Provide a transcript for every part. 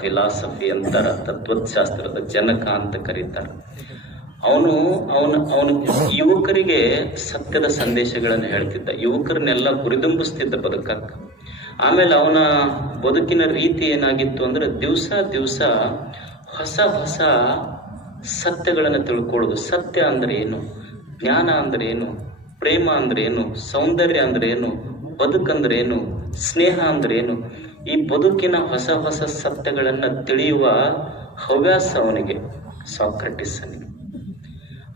Philosophy ಅಂತಾರ, ತತ್ವಶಾಸ್ತ್ರದ ಜನಕ ಅಂತ ಕರೀತಾರ. ಅವನು, ಅವನ, ಅವನು ಯುವಕರಿಗೆ ಸತ್ಯದ ಸಂದೇಶಗಳನ್ನು ಹೇಳ್ತಿದ್ದ. ಯುವಕರನ್ನೆಲ್ಲ ಗುರಿದುಂಬಿಸ್ತಿದ್ದ ಬದುಕಕ್ಕ. ಆಮೇಲೆ ಅವನ ಬದುಕಿನ ರೀತಿ ಏನಾಗಿತ್ತು ಅಂದ್ರೆ ದಿವಸ ದಿವಸ ಹೊಸ ಹೊಸ ಸತ್ಯಗಳನ್ನು ತಿಳ್ಕೊಳ್ಳೋದು. ಸತ್ಯ ಅಂದ್ರೆ ಏನು? ಜ್ಞಾನ ಅಂದ್ರೆ ಏನು? ಪ್ರೇಮ ಅಂದ್ರೆ ಏನು? ಸೌಂದರ್ಯ ಅಂದ್ರೆ ಏನು? ಬದುಕಂದ್ರೆ ಏನು? ಸ್ನೇಹ ಅಂದ್ರೆ ಏನು? ಈ ಬದುಕಿನ ಹೊಸ ಹೊಸ ಸತ್ಯಗಳನ್ನು ತಿಳಿಯುವ ಹವ್ಯಾಸ ಅವನಿಗೆ, ಸಾಕ್ರೆಟಿಸನಿಗೆ.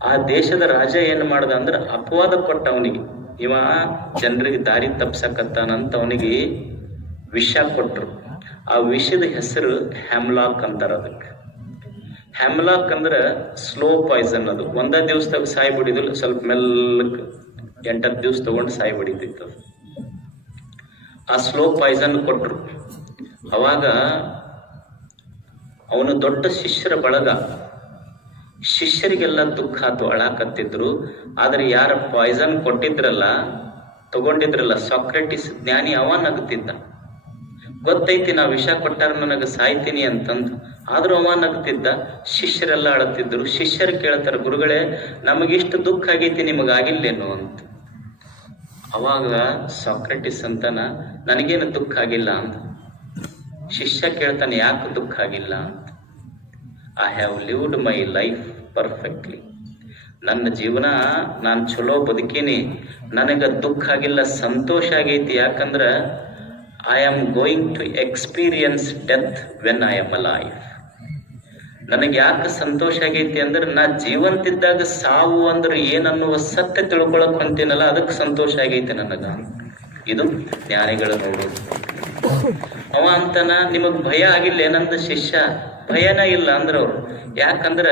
ಆ ದೇಶದ ರಾಜ ಏನು ಮಾಡ್ದ ಅಂದ್ರೆ ಅಪವಾದ ಕೊಟ್ಟ ಅವನಿಗೆ ಇವ ಜನರಿಗೆ ದಾರಿ ತಪ್ಸಕತ್ತಾನಂತ ಅವನಿಗೆ ವಿಷ ಕೊಟ್ಟರು ಆ ವಿಷದ ಹೆಸರು ಹ್ಯಾಮ್ಲಾಕ್ ಅಂತಾರ ಅದಕ್ಕೆ. ಹ್ಯಾಮ್ಲಾಕ್ ಅಂದ್ರೆ ಸ್ಲೋ ಪಾಯ್ಸನ್ ಅದು. ಒಂದ ದಿವಸದಾಗ ಸಾಯಿ ಬಿಡಿದಿಲ್ಲ ಸ್ವಲ್ಪ ಮೆಲ್ಲಕ್ ಎಂಟತ್ತು ದಿವಸ ತಗೊಂಡು ಸಾಯಿ ಬಿಡಿದಿತ್ತು ಅದು. ಆ ಸ್ಲೋ ಪಾಯ್ಸನ್ ಕೊಟ್ಟರು ಅವಾಗ ಅವನು ದೊಡ್ಡ ಶಿಷ್ಯರ ಬಳಗ. ಶಿಷ್ಯರಿಗೆಲ್ಲ ದುಃಖ ಆತು, ಅಳಾಕತ್ತಿದ್ರು. ಆದ್ರೆ ಯಾರ ಪಾಯ್ಸನ್ ಕೊಟ್ಟಿದ್ರಲ್ಲ, ತಗೊಂಡಿದ್ರಲ್ಲ, ಸಾಕ್ರೆಟಿಸ್ ಜ್ಞಾನಿ ಅವ ನಗ್ತಿದ್ದ. ಗೊತ್ತೈತಿ ನಾ ವಿಷ ಕೊಟ್ಟಾರ ನನಗೆ ಸಾಯ್ತೀನಿ ಅಂತಂದು. ಆದ್ರೂ ಅವ ನಗ್ತಿದ್ದ. ಶಿಷ್ಯರೆಲ್ಲ ಅಳತಿದ್ರು ಶಿಷ್ಯರು ಕೇಳ್ತಾರ, ಗುರುಗಳೇ, ನಮಗಿಷ್ಟು ದುಃಖ ಆಗೈತಿ, ನಿಮಗಾಗಿಲ್ಲೇನು ಅಂತ. ಅವಾಗ ಸಾಕ್ರೆಟಿಸ್ ಅಂತನ, ನನಗೇನು ದುಃಖ ಆಗಿಲ್ಲ ಅಂತ? ಶಿಷ್ಯ ಕೇಳ್ತಾನೆ, ಯಾಕೆ ದುಃಖ ಆಗಿಲ್ಲ ಅಂತ? I have lived my life perfectly ನನ್ನ ಜೀವನ ನಾನು ಚಲೋ ಬದುಕೀನಿ. ನನಗೆ ದುಃಖ ಆಗಿಲ್ಲ, ಸಂತೋಷ ಆಗೈತಿ. ಯಾಕಂದ್ರೆ I am going to experience death when I am a life ನನಗೆ ಯಾಕೆ ಸಂತೋಷ ಆಗೈತಿ ಅಂದ್ರೆ ನಾ ಜೀವಂತಿದ್ದಾಗ ಸಾವು ಅಂದ್ರೆ ಏನನ್ನುವ ಸತ್ಯ ತಿಳ್ಕೊಳಕ್ ಹೊಂತೀನಲ್ಲ ಅದಕ್ಕೆ ಸಂತೋಷ ಆಗೈತಿ ನನಗ. ಇದು ಜ್ಞಾನಿಗಳ ನೋಡೋದು ಅವ ಅಂತನ, ನಿಮಗ್ ಭಯ ಆಗಿಲ್ಲ ಏನಂದ ಶಿಷ್ಯ? ಭಯನ ಇಲ್ಲ ಅಂದ್ರ ಅವ್ರು. ಯಾಕಂದ್ರ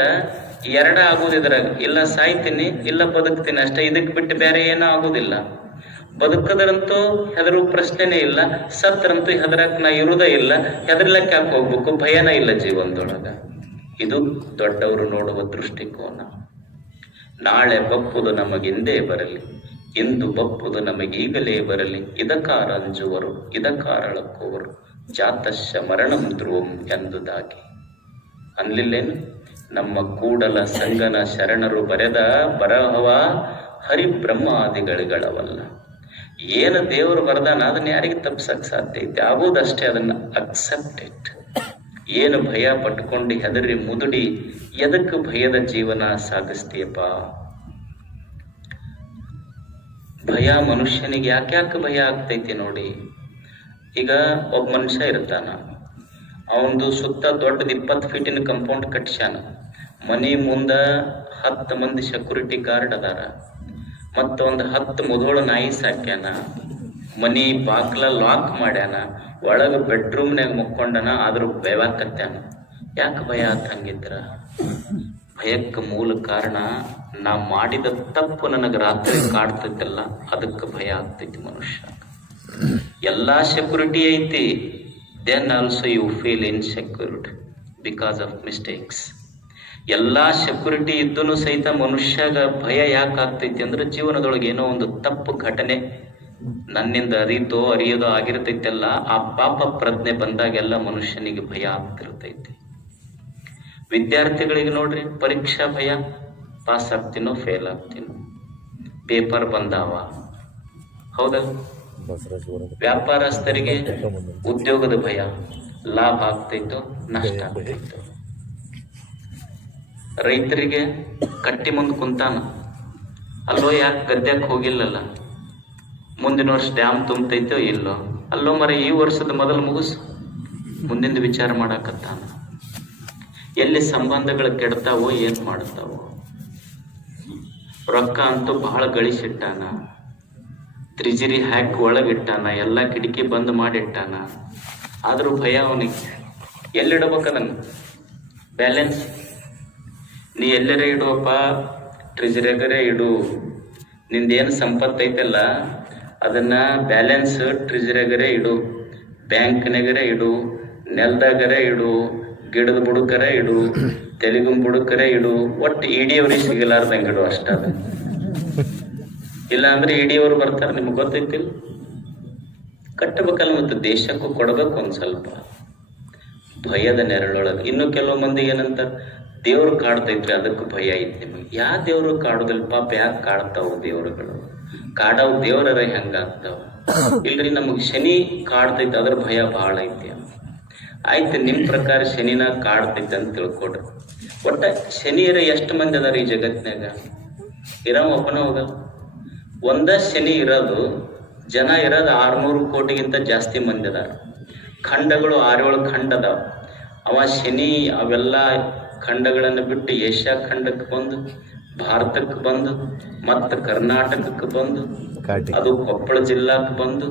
ಎರಡ ಆಗೋದು ಇದ್ರಾಗ. ಇಲ್ಲ ಸಾಯ್ತೀನಿ, ಇಲ್ಲ ಬದುಕ್ತೀನಿ ಅಷ್ಟೇ. ಇದಕ್ ಬಿಟ್ಟು ಬೇರೆ ಏನೂ ಆಗೋದಿಲ್ಲ. ಬದುಕದ್ರಂತೂ ಹೆದರು ಪ್ರಶ್ನೆನೇ ಇಲ್ಲ. ಸತ್ರಂತೂ ಹೆದರಕ್ ನಾ ಇರುದೇ ಇಲ್ಲ. ಹೆದರ್ಲಕ್ಕೆ ಯಾಕೆ ಹೋಗ್ಬೇಕು? ಭಯನ ಇಲ್ಲ ಜೀವನದೊಳಗ. ಇದು ದೊಡ್ಡವರು ನೋಡುವ ದೃಷ್ಟಿಕೋನ. ನಾಳೆ ಬಪ್ಪುದು ನಮಗೆಂದೇ ಬರಲಿ, ಇಂದು ಬಪ್ಪುದು ನಮಗೀಗಲೇ ಬರಲಿ, ಇದಕಾರ ಅಂಜುವರು, ಇದಕಾರ ಅಳಕುವರು ಜಾತಶ್ಯ ಮರಣಂ ಧ್ರುವಂ ಎಂದುದಾಗಿ. ಅನ್ಲಿಲ್ಲೇನು? ನಮ್ಮ ಕೂಡಲ ಸಂಗನ ಶರಣರು ಬರೆದ ಬರಹವ ಹರಿಬ್ರಹ್ಮಾದಿಗಳಿಗಳವಲ್ಲ. ಏನು ದೇವರು ಬರದಾನ ಅದನ್ನ ಯಾರಿಗೆ ತಪ್ಪಿಸಕ್ಕೆ ಸಾಧ್ಯ ಐತೆ? ಆಗೋದಷ್ಟೇ ಅದನ್ನ ಅಕ್ಸೆಪ್ಟ್ ಏನು ಭಯ ಪಟ್ಕೊಂಡು ಹೆದರಿ ಮುದುಡಿ, ಎದಕ್ಕೆ ಭಯದ ಜೀವನ ಸಾಗಿಸ್ತೀಯಪ್ಪ ಭಯ ಮನುಷ್ಯನಿಗೆ ಯಾಕೆ ಯಾಕೆ ಭಯ ಆಗ್ತೈತಿ ನೋಡಿ. ಈಗ ಒಬ್ಬ ಮನುಷ್ಯ ಇರ್ತಾನ. ಅವನದು ಸುತ್ತ ದೊಡ್ಡದ ಇಪ್ಪತ್ತು ಫೀಟಿನ ಕಂಪೌಂಡ್ ಕಟ್ಸ್ಯಾನ. ಮನೆ ಮುಂದ ಹತ್ತು ಮಂದಿ ಸೆಕ್ಯೂರಿಟಿ ಗಾರ್ಡ್ ಅದಾರ. ಮತ್ತೊಂದು ಹತ್ತು ಮುದೋಳ ನಾಯಿ ಸಾಕ್ಯಾನ. ಮನಿ ಬಾಕ್ಲ ಲಾಕ್ ಮಾಡ್ಯಾನ, ಒಳಗ ಬೆಡ್ರೂಮ್ನ್ಯಾಗ ಮುಕ್ಕೊಂಡನ, ಆದ್ರೂ ಭಯವಾಕತ್ಯಾನ ಯಾಕೆ ಭಯ ಅಂತ ಹಂಗಿದ್ರ? ಭಯಕ್ಕೆ ಮೂಲ ಕಾರಣ, ನಾ ಮಾಡಿದ ತಪ್ಪು ನನಗೆ ರಾತ್ರಿ ಕಾಡ್ತೈತಲ್ಲ, ಅದಕ್ಕೆ ಭಯ ಆಗ್ತೈತಿ ಮನುಷ್ಯ ಎಲ್ಲಾ ಸೆಕ್ಯೂರಿಟಿ ಐತಿ. Then also you feel insecured because of mistakes ಎಲ್ಲಾ ಸೆಕ್ಯೂರಿಟಿ ಇದ್ದೂ ಸಹಿತ ಮನುಷ್ಯಗ ಭಯ ಯಾಕೆ ಆಗ್ತೈತಿ ಅಂದ್ರೆ, ಜೀವನದೊಳಗೆ ಏನೋ ಒಂದು ತಪ್ಪು ಘಟನೆ ನನ್ನಿಂದ ಅರಿತೋ ಅರಿಯೋದೋ ಆಗಿರ್ತೈತೆಲ್ಲ, ಆ ಪಾಪ ಪ್ರಜ್ಞೆ ಬಂದಾಗೆಲ್ಲ ಮನುಷ್ಯನಿಗೆ ಭಯ ಆಗ್ತಿರ್ತೈತಿ. ವಿದ್ಯಾರ್ಥಿಗಳಿಗೆ ನೋಡ್ರಿ, ಪರೀಕ್ಷಾ ಭಯ, ಪಾಸ್ ಆಗ್ತೀನೋ, ಫೇಲ್ ಆಗ್ತೀನೋ. ಪೇಪರ್ ಬಂದಾವ. ಹೌದಾ? ವ್ಯಾಪಾರಸ್ಥರಿಗೆ ಉದ್ಯೋಗದ ಭಯ, ಲಾಭ ಆಗ್ತೈತೋ, ನಷ್ಟ ಆಗ್ತೈತೋ. ರೈತರಿಗೆ ಕಟ್ಟಿ ಮುಂದೆ ಕುಂತಾನ. ಅಲ್ಲೋ ಯಾಕೆ ಗದ್ದೆಗೆ ಹೋಗಿಲ್ಲಲ್ಲ? ಮುಂದಿನ ವರ್ಷ ಡ್ಯಾಮ್ ತುಂಬತೈತೋ ಇಲ್ಲೋ? ಅಲ್ಲೋ ಮರ, ಈ ವರ್ಷದ ಮೊದಲು ಮುಗಿಸು. ಮುಂದಿನ ವಿಚಾರ ಮಾಡಾಕತ್ತಾನ. ಎಲ್ಲಿ ಸಂಬಂಧಗಳು ಕೆಡ್ತಾವೋ, ಏನು ಮಾಡ್ತಾವೋ? ರೊಕ್ಕ ಅಂತೂ ಬಹಳ ಗಳಿಸಿಟ್ಟಾನ. ತ್ರಿಜಿರಿ ಹಾಕಿ ಒಳಗಿಟ್ಟಾನ, ಎಲ್ಲ ಕಿಟಕಿ ಬಂದ್ ಮಾಡಿಟ್ಟಾನ. ಆದರೂ ಭಯ ಅವನಿಗೆ. ಎಲ್ಲಿಡಬೇಕ ನಂಗೆ? ಬ್ಯಾಲೆನ್ಸ್? ನೀ ಎಲ್ಲರೇ ಇಡುವಪ್ಪ? ಟ್ರೆಜರಿಯಾಗರೇ ಇಡು. ನಿಂದೇನು ಸಂಪತ್ತು ಐತಲ್ಲ ಅದನ್ನ ಬ್ಯಾಲೆನ್ಸ್ ಟ್ರಿಜರಿಗರೆ ಇಡು ಬ್ಯಾಂಕ್ನಾಗರೇ ಇಡು, ನೆಲ್ದಾಗರೆ ಇಡು, ಗಿಡದ ಬುಡಕರೇ ಇಡು ತೆಲುಗಿನ ಬುಡಕರೇ ಇಡು, ಒಟ್ಟು ಇಡಿಯವ್ರಿಗೆ ಸಿಗಲಾರ್ದಂಗೆ ಇಡು ಅಷ್ಟ ಇಲ್ಲ ಅಂದ್ರೆ ಇಡಿಯವರು ಬರ್ತಾರೆ, ನಿಮ್ಗೆ ಗೊತ್ತೈತಿಲ್ಲ? ಕಟ್ಟಬೇಕಲ್ಲ ಮತ್ತು ದೇಶಕ್ಕೂ ಕೊಡಬೇಕು ಒಂದು ಸ್ವಲ್ಪ. ಭಯದ ನೆರಳೊಳಗೆ. ಇನ್ನು ಕೆಲವು ಮಂದಿ ಏನಂತಾರೆ, ದೇವ್ರು ಕಾಡ್ತೈತ್ರಿ ಅದಕ್ಕೂ ಭಯ ಐತಿ ನಿಮಗೆ. ಯಾ ದೇವ್ರು ಕಾಡೋದಿಲ್ಲ ಪಾಪ ಯಾಕೆ ಕಾಡ್ತಾವ ದೇವ್ರುಗಳು. ಕಾಡವ್ ದೇವರರ ಹೆಂಗಾಗ್ತಾವ. ಇಲ್ರಿ ನಮಗ್ ಶನಿ ಕಾಡ್ತೈತಿ, ಅದ್ರ ಭಯ ಬಹಳ ಐತಿ ಆಯ್ತು, ನಿಮ್ ಪ್ರಕಾರ ಶನಿನ ಕಾಡ್ತೈತಿ ಅಂತ ತಿಳ್ಕೊಡ್ರಿ. ಒಟ್ಟ ಶನಿಯರ ಎಷ್ಟು ಮಂದಿ ಅದಾರ ಈ ಜಗತ್ನಾಗ ಇರೋ ಒಬ್ಬನ ಹೋಗಲ್ಲ ಒಂದ ಶನಿ ಇರೋದು, ಜನ ಇರೋದು ಆರ್ನೂರು ಕೋಟಿಗಿಂತ ಜಾಸ್ತಿ ಮಂದಿ ಅದಾರ. ಖಂಡಗಳು ಆರೇಳು ಖಂಡ ಅದಾವ. ಅವ ಶನಿ, ಅವೆಲ್ಲ ಖಂಡಗಳನ್ನು ಬಿಟ್ಟು ಏಷ್ಯಾ ಖಂಡಕ್ಕೆ ಬಂದು ಭಾರತಕ್ಕೆ ಬಂದು ಮತ್ತು ಕರ್ನಾಟಕಕ್ಕೆ ಬಂದು ಅದು ಕೊಪ್ಪಳ ಜಿಲ್ಲಾಕ್ಕೆ ಬಂದು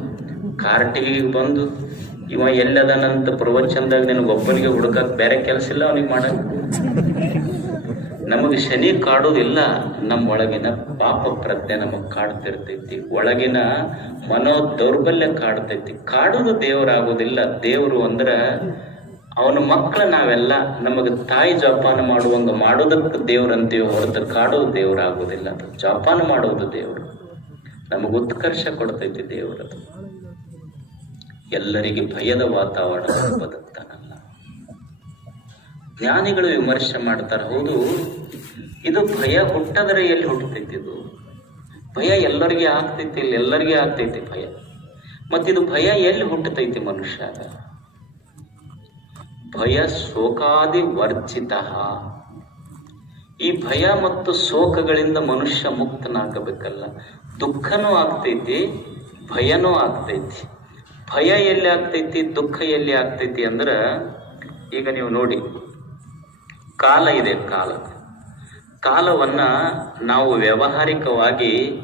ಕಾರ್ಟಿಗೆ ಬಂದು ಇವ ಎಲ್ಲದನಂತ ಪ್ರವಚನದಾಗ ನಿನ್ನ ಒಬ್ಬನಿಗೆ ಹುಡುಕಕ್ ಬೇರೆ ಕೆಲಸ ಇಲ್ಲ ಅವನಿಗೆ ಮಾಡಕ್? ನಮಗೆ ಶನಿ ಕಾಡೋದಿಲ್ಲ ನಮ್ಮ ಒಳಗಿನ ಪಾಪ ಪ್ರಜ್ಞೆ ನಮಗ್ ಕಾಡ್ತಿರ್ತೈತಿ. ಒಳಗಿನ ಮನೋ ದೌರ್ಬಲ್ಯ ಕಾಡ್ತೈತಿ. ಕಾಡೋದು ದೇವರಾಗೋದಿಲ್ಲ. ದೇವರು ಅಂದ್ರ ಅವನ ಮಕ್ಕಳ ನಾವೆಲ್ಲ ನಮಗೆ ತಾಯಿ ಜೋಪಾನ ಮಾಡುವಂಗ ಮಾಡೋದಕ್ಕೆ ದೇವ್ರಂತೀವಿ ಹೊರತು ಕಾಡೋದು ದೇವರಾಗೋದಿಲ್ಲ ಅದು ಜೋಪಾನ ಮಾಡೋದು ದೇವರು. ನಮಗೆ ಉತ್ಕರ್ಷ ಕೊಡ್ತೈತಿ ದೇವರದು ಎಲ್ಲರಿಗೆ ಭಯದ ವಾತಾವರಣ ಬದುಕ್ತಾನಲ್ಲ. ಜ್ಞಾನಿಗಳು ವಿಮರ್ಶೆ ಮಾಡ್ತಾರೆ, ಹೌದು, ಇದು ಭಯ ಹುಟ್ಟದರೆ ಎಲ್ಲಿ ಹುಟ್ಟತೈತಿ ಇದು? ಭಯ ಎಲ್ಲರಿಗೆ ಆಗ್ತೈತಿ ಇಲ್ಲಿ ಎಲ್ಲರಿಗೆ ಆಗ್ತೈತಿ ಭಯ. ಮತ್ತಿದು ಭಯ ಎಲ್ಲಿ ಹುಟ್ಟತೈತಿ ಮನುಷ್ಯಾಗ? ಭಯ ಶೋಕಾದಿ ವರ್ಜಿತ. ಈ ಭಯ ಮತ್ತು ಶೋಕಗಳಿಂದ ಮನುಷ್ಯ ಮುಕ್ತನಾಗಬೇಕಲ್ಲ. ದುಃಖನೂ ಆಗ್ತೈತಿ, ಭಯನೂ ಆಗ್ತೈತಿ. ಭಯ ಎಲ್ಲಿ ಆಗ್ತೈತಿ, ದುಃಖ ಎಲ್ಲಿ ಆಗ್ತೈತಿ ಅಂದ್ರೆ, ಈಗ ನೀವು ನೋಡಿ, ಕಾಲ ಇದೆ ಕಾಲ. ಕಾಲವನ್ನ ನಾವು ವ್ಯಾವಹಾರಿಕವಾಗಿ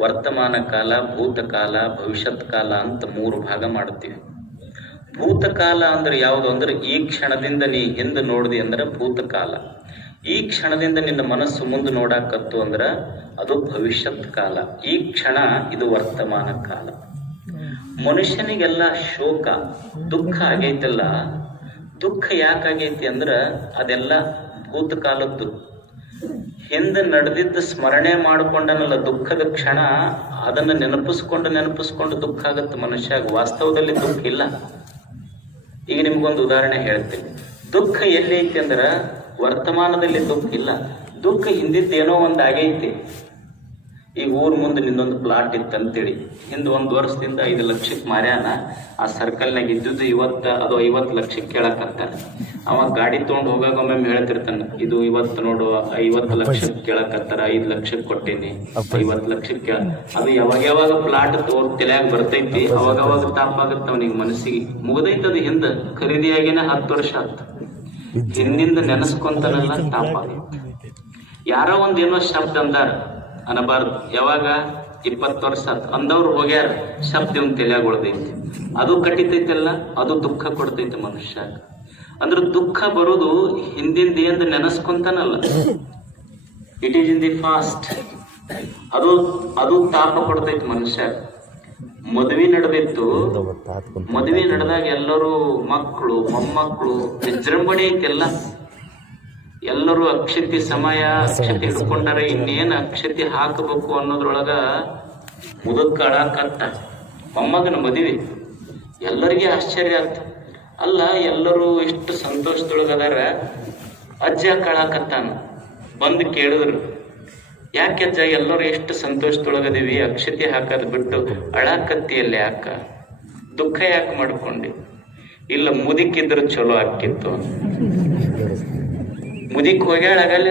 ವರ್ತಮಾನ ಕಾಲ, ಭೂತಕಾಲ, ಭವಿಷ್ಯತ್ ಕಾಲ ಅಂತ ಮೂರು ಭಾಗ ಮಾಡ್ತೀವಿ ಭೂತಕಾಲ ಅಂದ್ರೆ ಯಾವುದು? ಅಂದ್ರೆ ಈ ಕ್ಷಣದಿಂದ ನೀ ಹಿಂದೆ ನೋಡಿದಿ ಅಂದ್ರೆ ಭೂತಕಾಲ. ಈ ಕ್ಷಣದಿಂದ ನಿನ್ನ ಮನಸ್ಸು ಮುಂದೆ ನೋಡಾಕತ್ತು ಅಂದ್ರೆ ಅದು ಭವಿಷ್ಯತ್ ಕಾಲ. ಈ ಕ್ಷಣ ಇದು ವರ್ತಮಾನ ಕಾಲ. ಮನುಷ್ಯನಿಗೆಲ್ಲ ಶೋಕ, ದುಃಖ ಆಗೈತಲ್ಲ. ದುಃಖ ಯಾಕಾಗೈತಿ ಅಂದ್ರ ಅದೆಲ್ಲ ಭೂತಕಾಲದ್ದು. ಹಿಂದೆ ನಡೆದಿದ್ದ ಸ್ಮರಣೆ ಮಾಡ್ಕೊಂಡನಲ್ಲ ದುಃಖದ ಕ್ಷಣ, ಅದನ್ನ ನೆನಪಿಸ್ಕೊಂಡು ನೆನಪಿಸ್ಕೊಂಡು ದುಃಖ ಆಗತ್ತೆ ಮನುಷ್ಯಾಗ. ವಾಸ್ತವದಲ್ಲಿ ದುಃಖ ಇಲ್ಲ. ಈಗ ನಿಮ್ಗೊಂದು ಉದಾಹರಣೆ ಹೇಳ್ತೀನಿ ದುಃಖ ಎಲ್ಲಿ ಐತಿ ಅಂದ್ರೆ ವರ್ತಮಾನದಲ್ಲಿ ದುಃಖ ಇಲ್ಲ. ದುಃಖ ಹಿಂದಿದ್ದೇನೋ ಒಂದು ಆಗೈತಿ ಈಗ ಊರ್ ಮುಂದೆ ನಿಂದೊಂದು ಪ್ಲಾಟ್ ಇತ್ತು ಅಂತೇಳಿ. ಹಿಂದೆ ಒಂದ್ ವರ್ಷದಿಂದ ಐದು ಲಕ್ಷಕ್ಕೆ ಮಾರ್ಯಾನ. ಆ ಸರ್ಕಲ್ನಾಗ ಇದ್ದಿದ್ದು ಇವತ್ತ ಅದು ಐವತ್ತು ಲಕ್ಷಕ್ಕೆ ಕೇಳಕತ್ತಾನೆ. ಅವ ಗಾಡಿ ತಗೊಂಡ್ ಹೋಗಾಗ ಒಮ್ಮೆ ಹೇಳ್ತಿರ್ತಾನ ಇದು ಇವತ್ತು ನೋಡು ಐವತ್ತು ಲಕ್ಷಕ್ಕೆ ಕೇಳಕತ್ತಾರ ಐದ್ ಲಕ್ಷಕ್ಕೆ ಕೊಟ್ಟೇನಿ ಐವತ್ತು ಲಕ್ಷಕ್ಕೆ ಕೇಳ. ಅದು ಯಾವಾಗ ಯಾವಾಗ ಪ್ಲಾಟ್ ತೋರ್ ತಲೆಯಾಗ ಬರ್ತೈತಿ ಅವಾಗ ಅವಾಗ ತಾಪ ಆಗತ್ತ ಅವನಿಗೆ ಮನಸ್ಸಿಗೆ. ಮುಗದೈತದ ಹಿಂದ ಖರೀದಿಯಾಗಿನ ಹತ್ತು ವರ್ಷ ಆತ. ಹಿಂದಿಂದ ನೆನಸ್ಕೊಂತನಲ್ಲ ತಾಪ ಆಗೈತಿ. ಯಾರೋ ಒಂದ್ ಏನೋ ಶಬ್ದ ಅಂದಾರ. ಅನ್ನಬಾರ್ದು ಯಾವಾಗ? ಇಪ್ಪತ್ತು ವರ್ಷ. ಅಂದವ್ರು ಹೋಗ್ಯಾರ, ಶಬ್ದ ಒಂದು ತಲೆಯಾಗ ಉಳ್ದೈತಿ. ಅದು ಕಟ್ಟಿತೈತಲ್ಲ, ಅದು ದುಃಖ ಕೊಡ್ತೈತಿ ಮನುಷ್ಯ ಅಂದ್ರೆ ದುಃಖ ಬರೋದು ಹಿಂದಿಂದ ಏನ್ ನೆನೆಸ್ಕೊಂತಾನಲ್ಲ. It is in the fast ಅದು ಅದು ತಾಪ ಕೊಡ್ತೈತಿ ಮನುಷ್ಯ ಮದುವೆ ನಡೆದಿತ್ತು. ಮದುವೆ ನಡೆದಾಗ ಎಲ್ಲರೂ ಮಕ್ಕಳು, ಮೊಮ್ಮಕ್ಕಳು ವಿಜೃಂಭಣೆ ಐತೆಲ್ಲ ಎಲ್ಲರೂ ಅಕ್ಷತಿ ಸಮಯ ಅಕ್ಷತೆ ಹಿಡ್ಕೊಂಡಾರ ಇನ್ನೇನು ಅಕ್ಷತೆ ಹಾಕಬೇಕು ಅನ್ನೋದ್ರೊಳಗ ಮುದಕ್ ಅಳಾಕತ್ತ ಮೊಮ್ಮಗನ ಮದುವೆ. ಎಲ್ಲರಿಗೆ ಆಶ್ಚರ್ಯ ಆಗ್ತ ಅಲ್ಲ ಎಲ್ಲರೂ ಎಷ್ಟು ಸಂತೋಷದೊಳಗದಾರ. ಅಜ್ಜ ಕಳಾಕತ್ತಾನ ಬಂದು ಕೇಳಿದ್ರು. ಯಾಕೆ ಅಜ್ಜ ಎಲ್ಲರೂ ಎಷ್ಟು ಸಂತೋಷದೊಳಗದೀವಿ. ಅಕ್ಷತೆ ಹಾಕೋದು ಬಿಟ್ಟು ಅಳಾಕತ್ತಿಯಲ್ಲಿ ಯಾಕ ದುಃಖ ಯಾಕೆ ಮಾಡ್ಕೊಂಡಿ? ಇಲ್ಲ ಮುದುಕಿದ್ರೆ ಚಲೋ ಆಕ್ಕಿತ್ತು ಮುದಿಕ್ ಹೋಗ್ಯಾಳ ಆಗಲ್ಲ.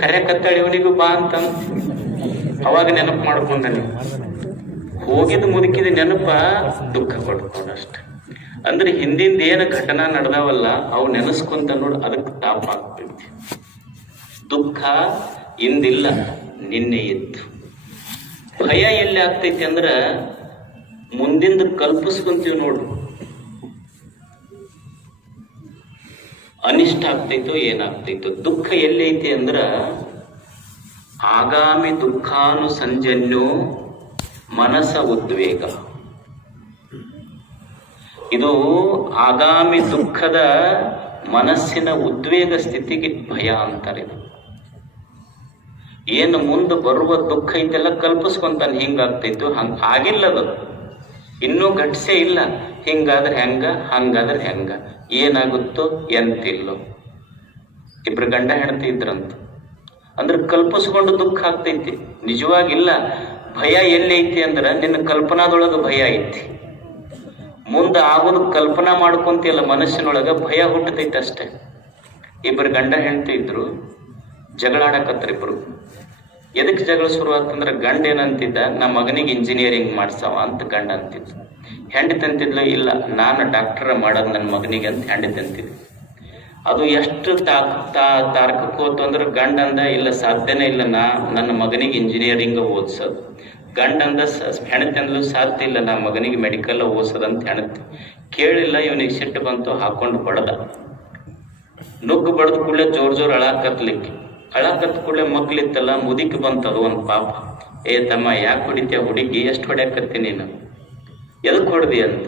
ಕರೆ ಕತ್ತಾಳೆ ಇವನಿಗೂ ಬಾ ಅಂತ ಅವಾಗ ನೆನಪು ಮಾಡ್ಕೊಂಡ ಹೋಗಿದ ಮುದುಕಿದ ನೆನಪ ದುಃಖ ಪಡ್ಕೊಂಡಷ್ಟ ಅಂದ್ರೆ ಹಿಂದಿಂದ ಏನ ಘಟನಾ ನಡೆದಾವಲ್ಲ, ಅವು ನೆನೆಸ್ಕೊಂತ ನೋಡಿ, ಅದಕ್ಕೆ ತಾಪ ಆಗ್ತೈತಿ ದುಃಖ ಇಂದಿಲ್ಲ, ನಿನ್ನೆ ಇತ್ತು. ಭಯ ಎಲ್ಲಿ ಆಗ್ತೈತಿ ಅಂದ್ರ ಮುಂದಿಂದ ಕಲ್ಪಿಸ್ಕೊಂತೀವಿ ನೋಡು. ಅನಿಷ್ಟ ಆಗ್ತೈತೋ ಏನಾಗ್ತೈತೋ ದುಃಖ ಎಲ್ಲೈತಿ ಅಂದ್ರ, ಆಗಾಮಿ ದುಃಖಾನುಸಂಜನ್ಯೋ ಮನಸ ಉದ್ವೇಗ. ಇದು ಆಗಾಮಿ ದುಃಖದ ಮನಸ್ಸಿನ ಉದ್ವೇಗ ಸ್ಥಿತಿಗೆ ಭಯ ಅಂತಾರೆ. ಇದು. ಏನು ಮುಂದೆ ಬರುವ ದುಃಖ ಇದೆಲ್ಲ ಕಲ್ಪಿಸ್ಕೊಂತಾನೆ ಹಿಂಗಾಗ್ತೈತು ಹಂಗ ಆಗಿಲ್ಲದು. ಇನ್ನೂ ಘಟಿಸೇ ಇಲ್ಲ, ಹಿಂಗಾದ್ರೆ ಹೆಂಗ, ಹಂಗಾದ್ರೆ ಹೆಂಗ. ಏನಾಗುತ್ತೋ ಎಂತಿಲ್ಲೋ. ಇಬ್ರು ಗಂಡ ಹೆಂಡತಿ ಇದ್ರಂತ. ಅಂದ್ರೆ ಕಲ್ಪಿಸ್ಕೊಂಡು ದುಃಖ ಆಗ್ತೈತಿ. ನಿಜವಾಗಿಲ್ಲ, ಭಯ ಎಲ್ಲೈತಿ ಅಂದ್ರ ನಿನ್ನ ಕಲ್ಪನಾದೊಳಗ ಭಯ ಐತಿ. ಮುಂದೆ ಆಗೋದು ಕಲ್ಪನಾ ಮಾಡ್ಕೊಂತಿಲ್ಲ ಮನಸ್ಸಿನೊಳಗ, ಭಯ ಹುಟ್ಟತೈತಿ ಅಷ್ಟೇ. ಇಬ್ಬರು ಗಂಡ ಹೆಂಡತಿ ಇದ್ರು ಜಗಳಾಡಕತ್ರ ಇಬ್ರು. ಎದಕ್ಕೆ ಜಗಳ ಶುರು ಆತಂದ್ರ ಗಂಡ ಏನಂತಿದ್ದ ನಮ್ಮ ಮಗನಿಗೆ ಇಂಜಿನಿಯರಿಂಗ್ ಮಾಡ್ಸವ ಅಂತ ಗಂಡ ಅಂತಿದ್ದ. ಹೆಂಡತಿ ತಂತಿದ್ಲು? ಇಲ್ಲ, ನಾನು ಡಾಕ್ಟರ್ ಮಾಡೋದು ನನ್ನ ಮಗನಿಗೆ ಅಂತ ಅಂತಿದ್ಲು ಅದು ಎಷ್ಟು ತಾಕ್ ತಾ ತಾರ್ಕಕ್ಕೆ ಹೋತು ಅಂದ್ರೆ ಗಂಡಂದ ಇಲ್ಲ, ಸಾಧ್ಯನೇ ಇಲ್ಲ, ನಾ ನನ್ನ ಮಗನಿಗೆ ಇಂಜಿನಿಯರಿಂಗ್ ಓದಿಸೋದು. ಗಂಡಂದ ಹೆಣತಂದ್ಲು ಸಾಧ್ಯ ಇಲ್ಲ, ನಾ ಮಗನಿಗೆ ಮೆಡಿಕಲ್ ಅಂತ ಹೆಣತಿ. ಕೇಳಿಲ್ಲ, ಇವನಿಗೆ ಸಿಟ್ಟು ಬಂತು, ಹಾಕೊಂಡು ಬಡದ. ನುಗ್ಗು ಬಡದ ಕೂಡಲೇ ಜೋರ್ ಜೋರ್ ಅಳಾಕತ್ಲಿಕ್ಕೆ. ಅಳಾಕತ್ ಕೂಡಲೇ ಮಕ್ಳಿತ್ತಲ್ಲ, ಮುದಿಕ್ ಬಂತದು ಒಂದು ಪಾಪ. ಏ ತಮ್ಮ, ಯಾಕೆ ಹೊಡಿತೀಯ ಹುಡುಗಿ? ಎಷ್ಟು ಹೊಡ್ಯಾಕತ್ತಿ ನೀನು? ಎದಕ್ ಹೊಡೆದಿ ಅಂತ?